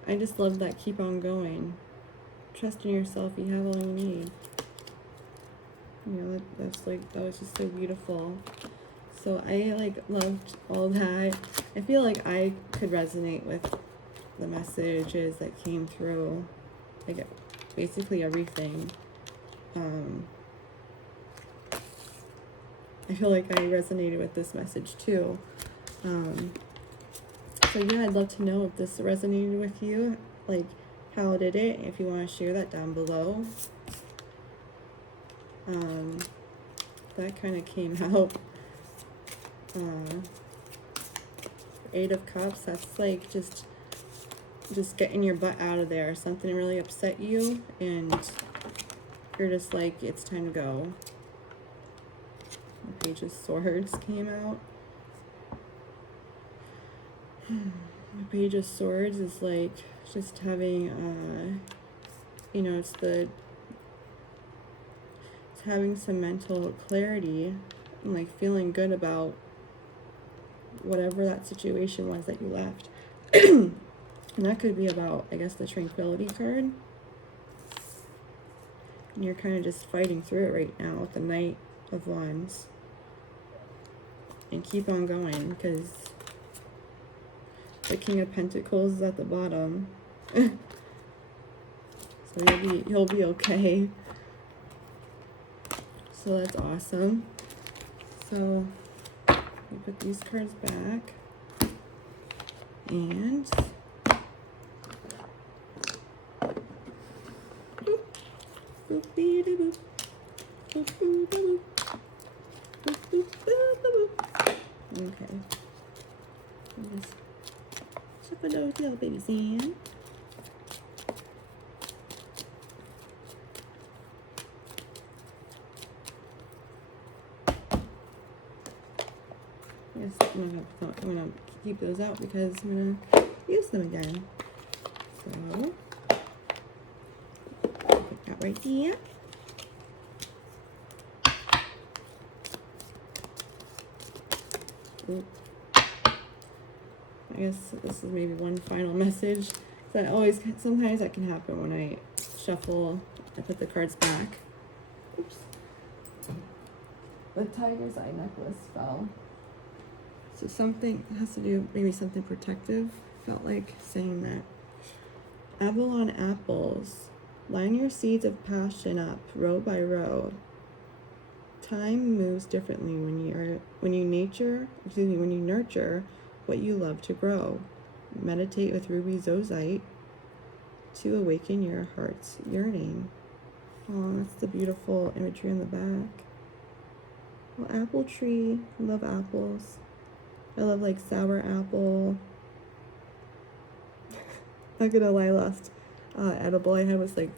I just love that keep on going. Trust in yourself, you have all you need. You know, that was just so beautiful. So I loved all that. I feel like I could resonate with the messages that came through. Basically everything. I feel like I resonated with this message too. So yeah, I'd love to know if this resonated with you. How did it? If you want to share that down below. That kind of came out. 8 of Cups, that's just getting your butt out of there. Something really upset you and you're just it's time to go. The Page of Swords came out. The Page of Swords is just having it's having some mental clarity and feeling good about whatever that situation was that you left. And that could be about, I guess, the Tranquility card. And you're kind of just fighting through it right now with the Knight of Wands. And keep on going, because the King of Pentacles is at the bottom. So you'll be okay. So that's awesome. So we put these cards back. And okay. Just chuck those little babies in. Yes, I'm gonna keep those out because I'm gonna use them again. So put that right here. Oop. I guess this is maybe one final message. That always, sometimes that can happen when I shuffle. I put the cards back. Oops. The tiger's eye necklace fell. So something has to do, maybe something protective. Felt like saying that. Apple on apples. Line your seeds of passion up, row by row. Time moves differently when you nurture what you love to grow. Meditate with ruby zozite to awaken your heart's yearning. Oh, that's the beautiful imagery on the back. Well, apple tree. I love apples. I love like sour apple. Not gonna lie, last edible I had was like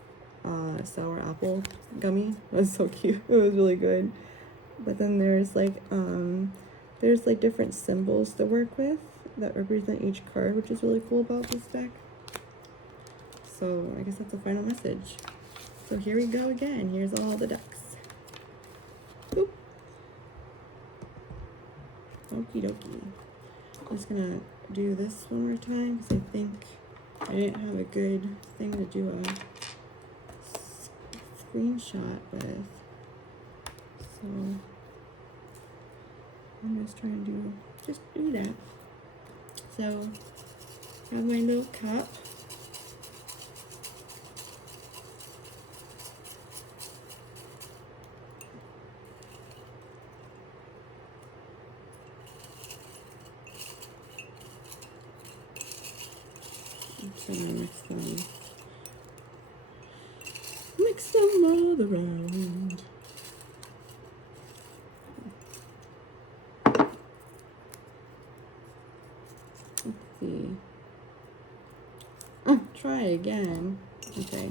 sour apple gummy. It was so cute. It was really good. But then there's different symbols to work with that represent each card, which is really cool about this deck. So I guess that's the final message. So here we go again. Here's all the decks. Boop. Okie dokie. I'm just gonna do this one more time because I think I didn't have a good thing to do a screenshot with. So I'm just trying to do that. So I have my little cup. So I mix them all around. Let's see. Oh, try again. Okay.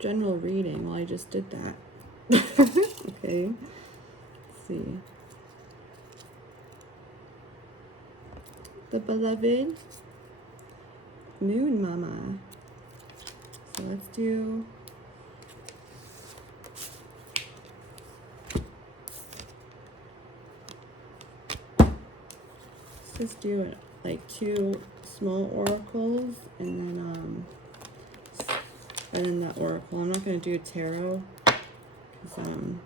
General reading. Well, I just did that. Okay. See, the beloved moon mama. So let's do it like 2 small oracles and then that oracle. I'm not gonna do a tarot because I'm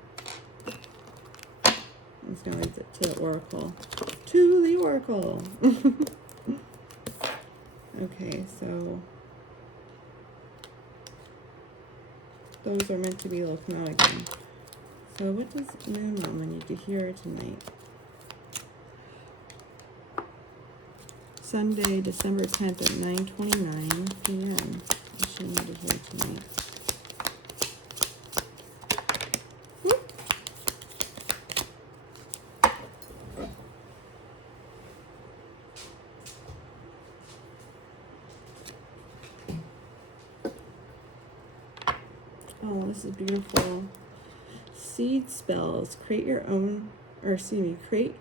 just gonna leave it to the oracle. To the oracle! Okay, so those are meant to be, they'll come out again. So what does Moon Mama need to hear tonight? Sunday, December 10th at 9:29 p.m. What she need to hear tonight? Oh, this is beautiful. Seed spells. Create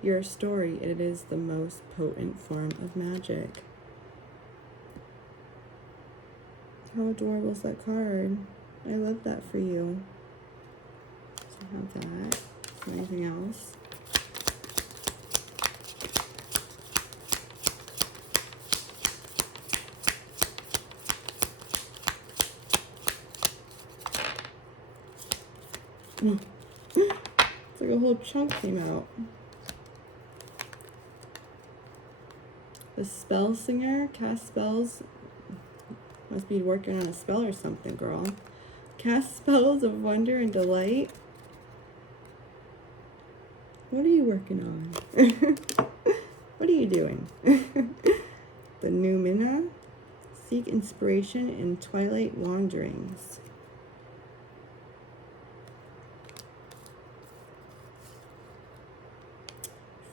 your story. It is the most potent form of magic. How adorable is that card? I love that for you. So I have that. Is there anything else? It's like a whole chunk came out. The spell singer casts spells Must be working on a spell or something, girl. Cast spells of wonder and delight. What are you working on? What are you doing? The Numina. Seek inspiration in twilight wanderings.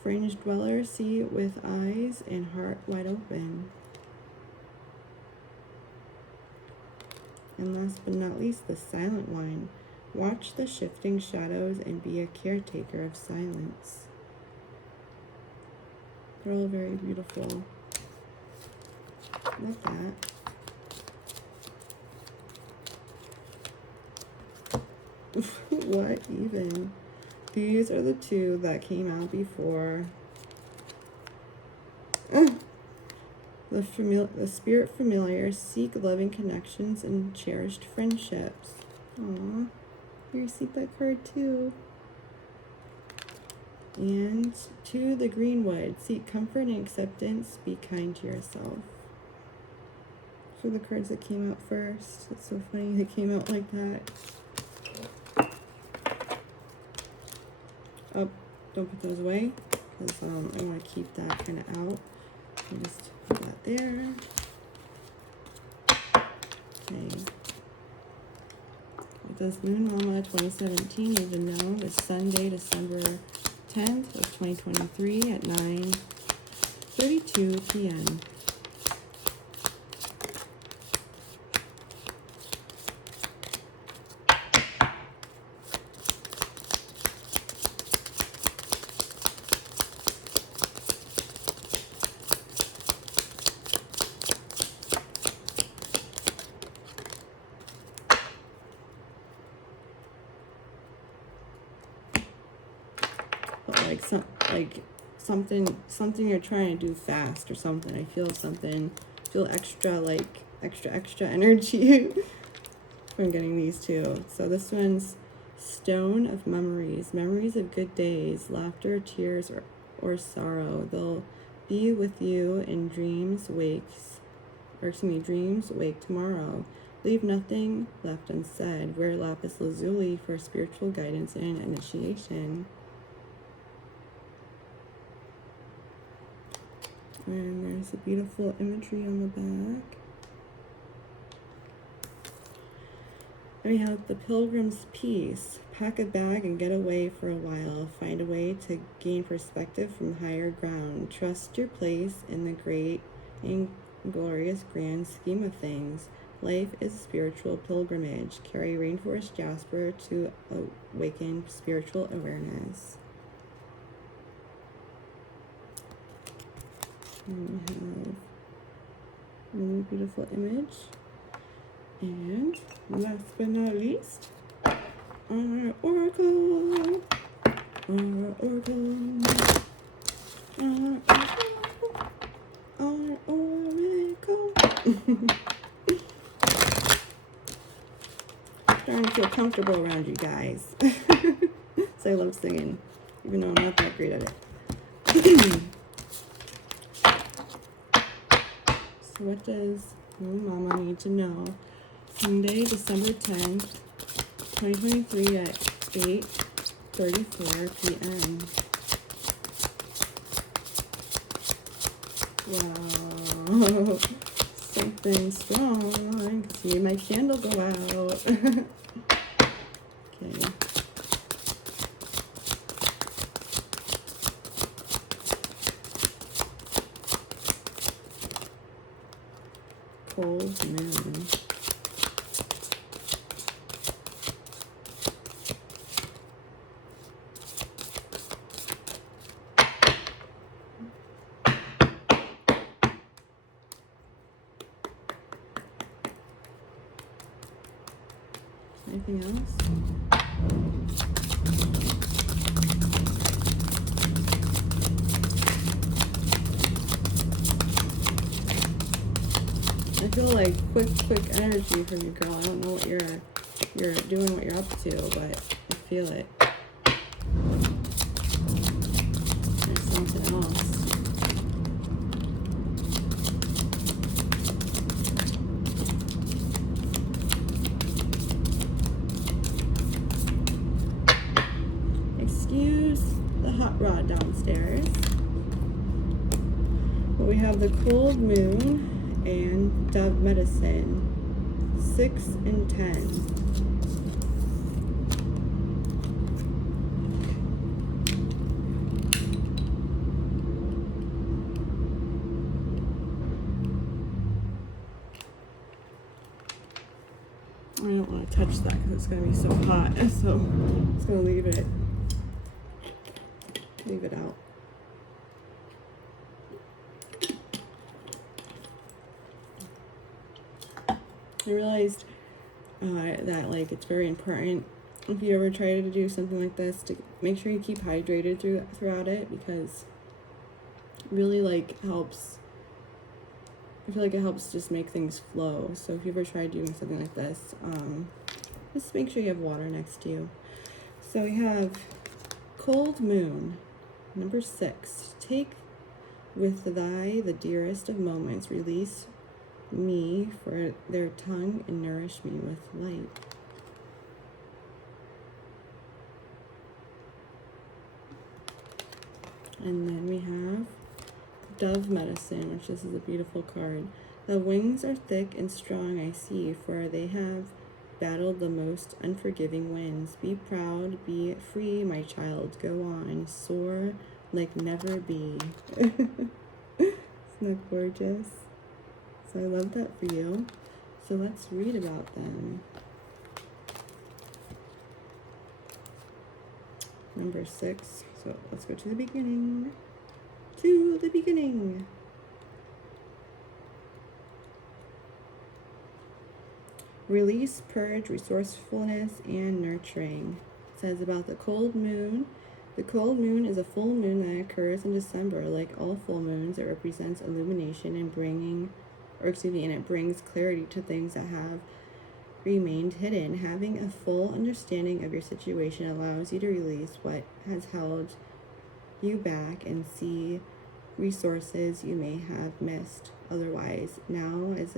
Fringe dweller, see with eyes and heart wide open. And last but not least, the silent one. Watch the shifting shadows and be a caretaker of silence. They're all very beautiful. Love that. What even? These are the two that came out before. The spirit familiar, seek loving connections and cherished friendships. Aww. You received that card too. And to the Greenwood, seek comfort and acceptance, be kind to yourself. So the cards that came out first. It's so funny they came out like that. Oh, don't put those away, because I want to keep that kind of out. So just put that there. Okay. It does Moon Mama 2017, even known as Sunday, December 10th of 2023 at 9:32 p.m. Something you're trying to do fast or something. I feel extra extra energy from getting these two. So this one's Stone of Memories. Memories of good days, laughter, tears, or sorrow. They'll be with you in dreams wake tomorrow. Leave nothing left unsaid. Wear lapis lazuli for spiritual guidance and initiation. And there's a beautiful imagery on the back. And we have the Pilgrim's Peace. Pack a bag and get away for a while. Find a way to gain perspective from higher ground. Trust your place in the great and glorious grand scheme of things. Life is a spiritual pilgrimage. Carry rainforest jasper to awaken spiritual awareness. And we have a really beautiful image. And last but not least, our oracle. Our oracle. Our oracle. Starting to feel comfortable around you guys. So I love singing, even though I'm not that great at it. So what does Mama need to know? Sunday, December 10th, 2023 at 8:34 p.m. Wow. Something strong. See my candle go out. Okay. Cold moon. Anything else? I feel like quick energy from you, girl. I don't know what you're doing, what you're up to, but I feel it. There's something else. have the cold moon and dove medicine, 6 and 10. I don't want to touch that because it's going to be so hot, so I'm just going to leave it out. I realized that like it's very important if you ever try to do something like this to make sure you keep hydrated throughout it, because it really like helps. I feel like it helps just make things flow. So if you ever try doing something like this, just make sure you have water next to you. So we have cold moon, number 6. Take with thy the dearest of moments, release me for their tongue and nourish me with light. And then we have dove medicine, which this is a beautiful card. The wings are thick and strong, I see, for they have battled the most unforgiving winds. Be proud, be free, my child. Go on, soar like never be. Isn't that gorgeous? So I love that for you. So let's read about them. Number 6. So let's go to the beginning. To the beginning. Release, purge, resourcefulness, and nurturing. It says about the cold moon. The cold moon is a full moon that occurs in December. Like all full moons, it represents illumination and it brings clarity to things that have remained hidden. Having a full understanding of your situation allows you to release what has held you back and see resources you may have missed otherwise. Now is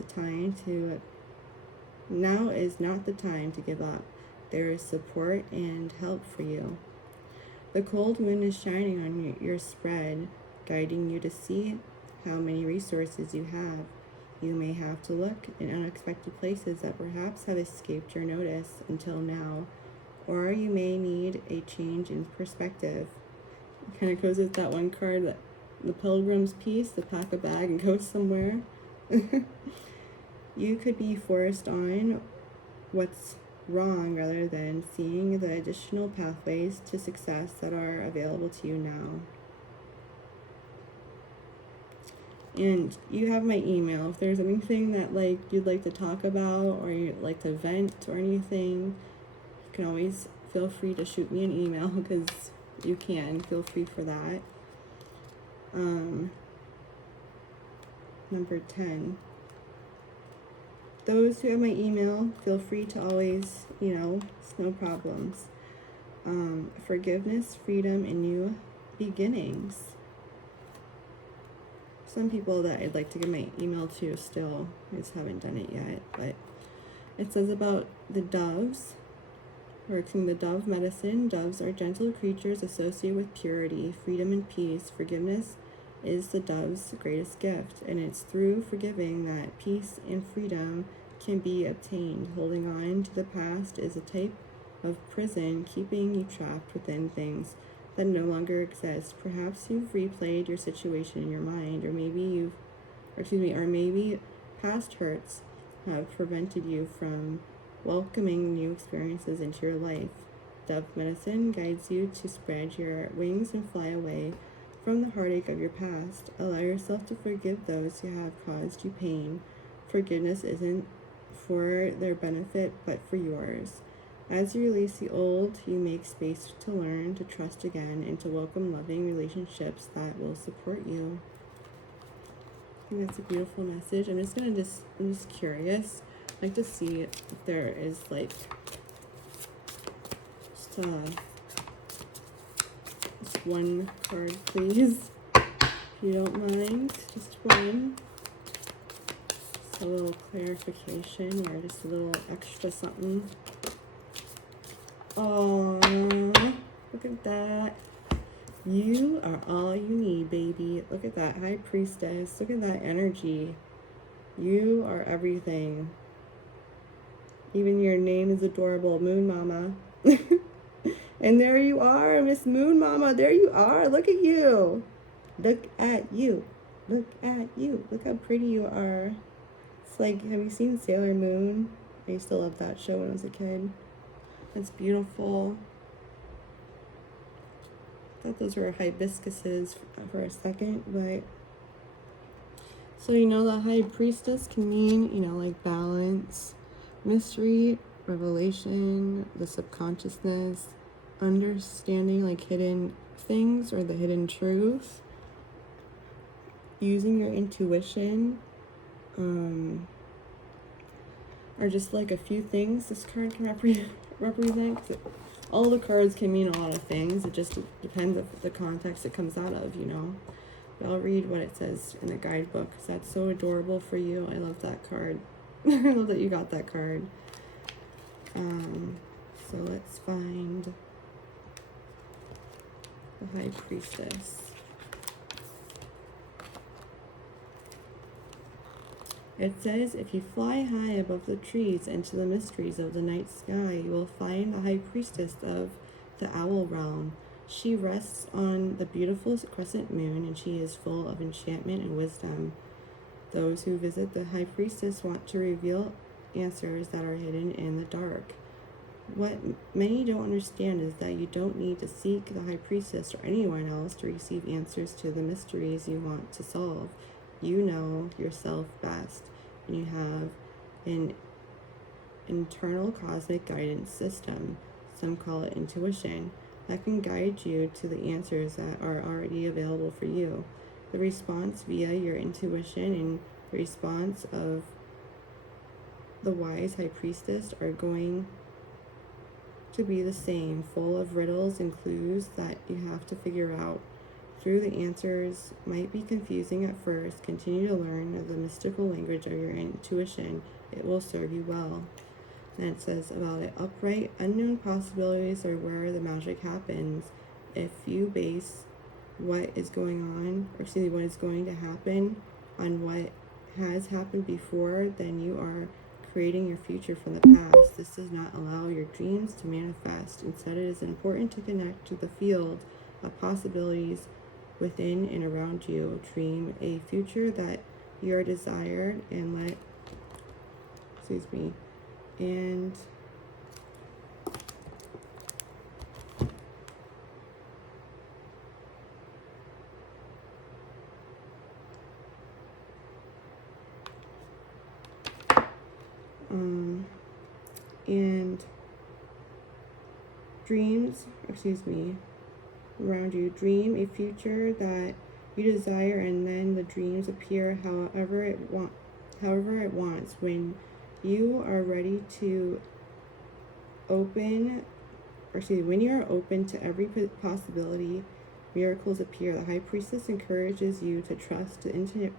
not the time to give up. There is support and help for you. The cold moon is shining on your spread, guiding you to see how many resources you have. You may have to look in unexpected places that perhaps have escaped your notice until now, or you may need a change in perspective. It kind of goes with that one card, that the Pilgrim's Piece, to pack a bag and go somewhere. You could be forced on what's wrong rather than seeing the additional pathways to success that are available to you now. And you have my email. If there's anything that like you'd like to talk about or you'd like to vent or anything, you can always feel free to shoot me an email, because you can. Feel free for that. Number 10. Those who have my email, feel free to always, it's no problems. Forgiveness, freedom, and new beginnings. Some people that I'd like to give my email to still, I just haven't done it yet, but it says about the doves, the dove medicine. Doves are gentle creatures associated with purity, freedom, and peace. Forgiveness is the dove's greatest gift, and it's through forgiving that peace and freedom can be obtained. Holding on to the past is a type of prison, keeping you trapped within things that no longer exist. Perhaps you've replayed your situation in your mind, or maybe past hurts have prevented you from welcoming new experiences into your life. Dove medicine guides you to spread your wings and fly away from the heartache of your past. Allow yourself to forgive those who have caused you pain. Forgiveness isn't for their benefit, but for yours. As you release the old, you make space to learn to trust again and to welcome loving relationships that will support you. I think that's a beautiful message. I'm just curious. I'd like to see if there is like just one card, please. If you don't mind, just one. Just a little clarification or just a little extra something. Oh, look at that. You are all you need, baby. Look at that High Priestess. Look at that energy. You are everything. Even your name is adorable, Moon Mama. And there you are, Miss Moon Mama. There you are. Look at you. Look at you. Look at you. Look how pretty you are. It's like, have you seen Sailor Moon? I used to love that show when I was a kid. It's beautiful. I thought those were hibiscuses for a second, but so the High Priestess can mean, like balance, mystery, revelation, the subconsciousness, understanding like hidden things or the hidden truth, using your intuition, are just like a few things this card can represent. All the cards can mean a lot of things. It just depends on the context it comes out of, But I'll read what it says in the guidebook because that's so adorable for you. I love that card. I love that you got that card. So let's find the High Priestess. It says, if you fly high above the trees into the mysteries of the night sky, you will find the High Priestess of the Owl Realm. She rests on the beautiful crescent moon, and she is full of enchantment and wisdom. Those who visit the High Priestess want to reveal answers that are hidden in the dark. What many don't understand is that you don't need to seek the High Priestess or anyone else to receive answers to the mysteries you want to solve. You know yourself best, and you have an internal cosmic guidance system, some call it intuition, that can guide you to the answers that are already available for you. The response via your intuition and the response of the wise High Priestess are going to be the same, full of riddles and clues that you have to figure out. Through the answers might be confusing at first, continue to learn the mystical language of your intuition. It will serve you well. And it says about it, upright, unknown possibilities are where the magic happens. If you base what is going on, what is going to happen on what has happened before, then you are creating your future from the past. This does not allow your dreams to manifest. Instead, it is important to connect to the field of possibilities within and around you. Dream a future that you are desired and around you. Dream a future that you desire, and then the dreams appear however it wants. When you are ready to when you are open to every possibility, miracles appear. The High Priestess encourages you to trust The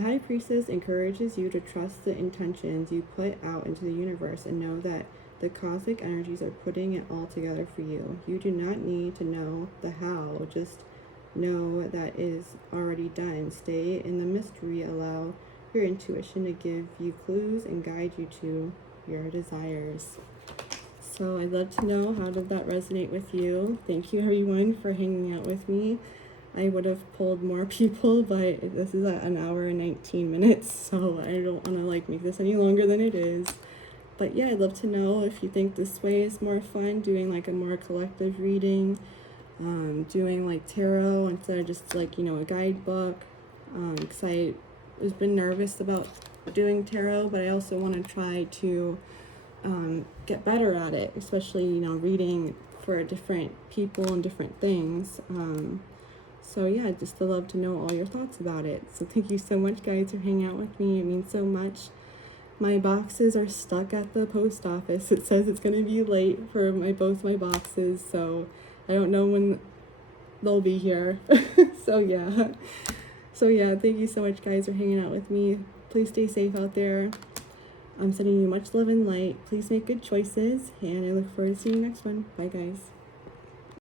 High Priestess encourages you to trust the intentions you put out into the universe and know that the cosmic energies are putting it all together for you. You do not need to know the how, just know that is already done. Stay in the mystery. Allow your intuition to give you clues and guide you to your desires. So I'd love to know, how did that resonate with you? Thank you everyone for hanging out with me. I would have pulled more people, but this is an hour and 19 minutes, so I don't want to make this any longer than it is. But yeah, I'd love to know if you think this way is more fun, doing a more collective reading, doing tarot instead of just a guidebook, because I was been nervous about doing tarot, but I also want to try to get better at it, especially reading for different people and different things. So yeah, I'd just love to know all your thoughts about it. So thank you so much, guys, for hanging out with me. It means so much. My boxes are stuck at the post office. It says it's going to be late for both my boxes, so I don't know when they'll be here. So yeah, thank you so much, guys, for hanging out with me. Please stay safe out there. I'm sending you much love and light. Please make good choices, and I look forward to seeing you next one. Bye, guys.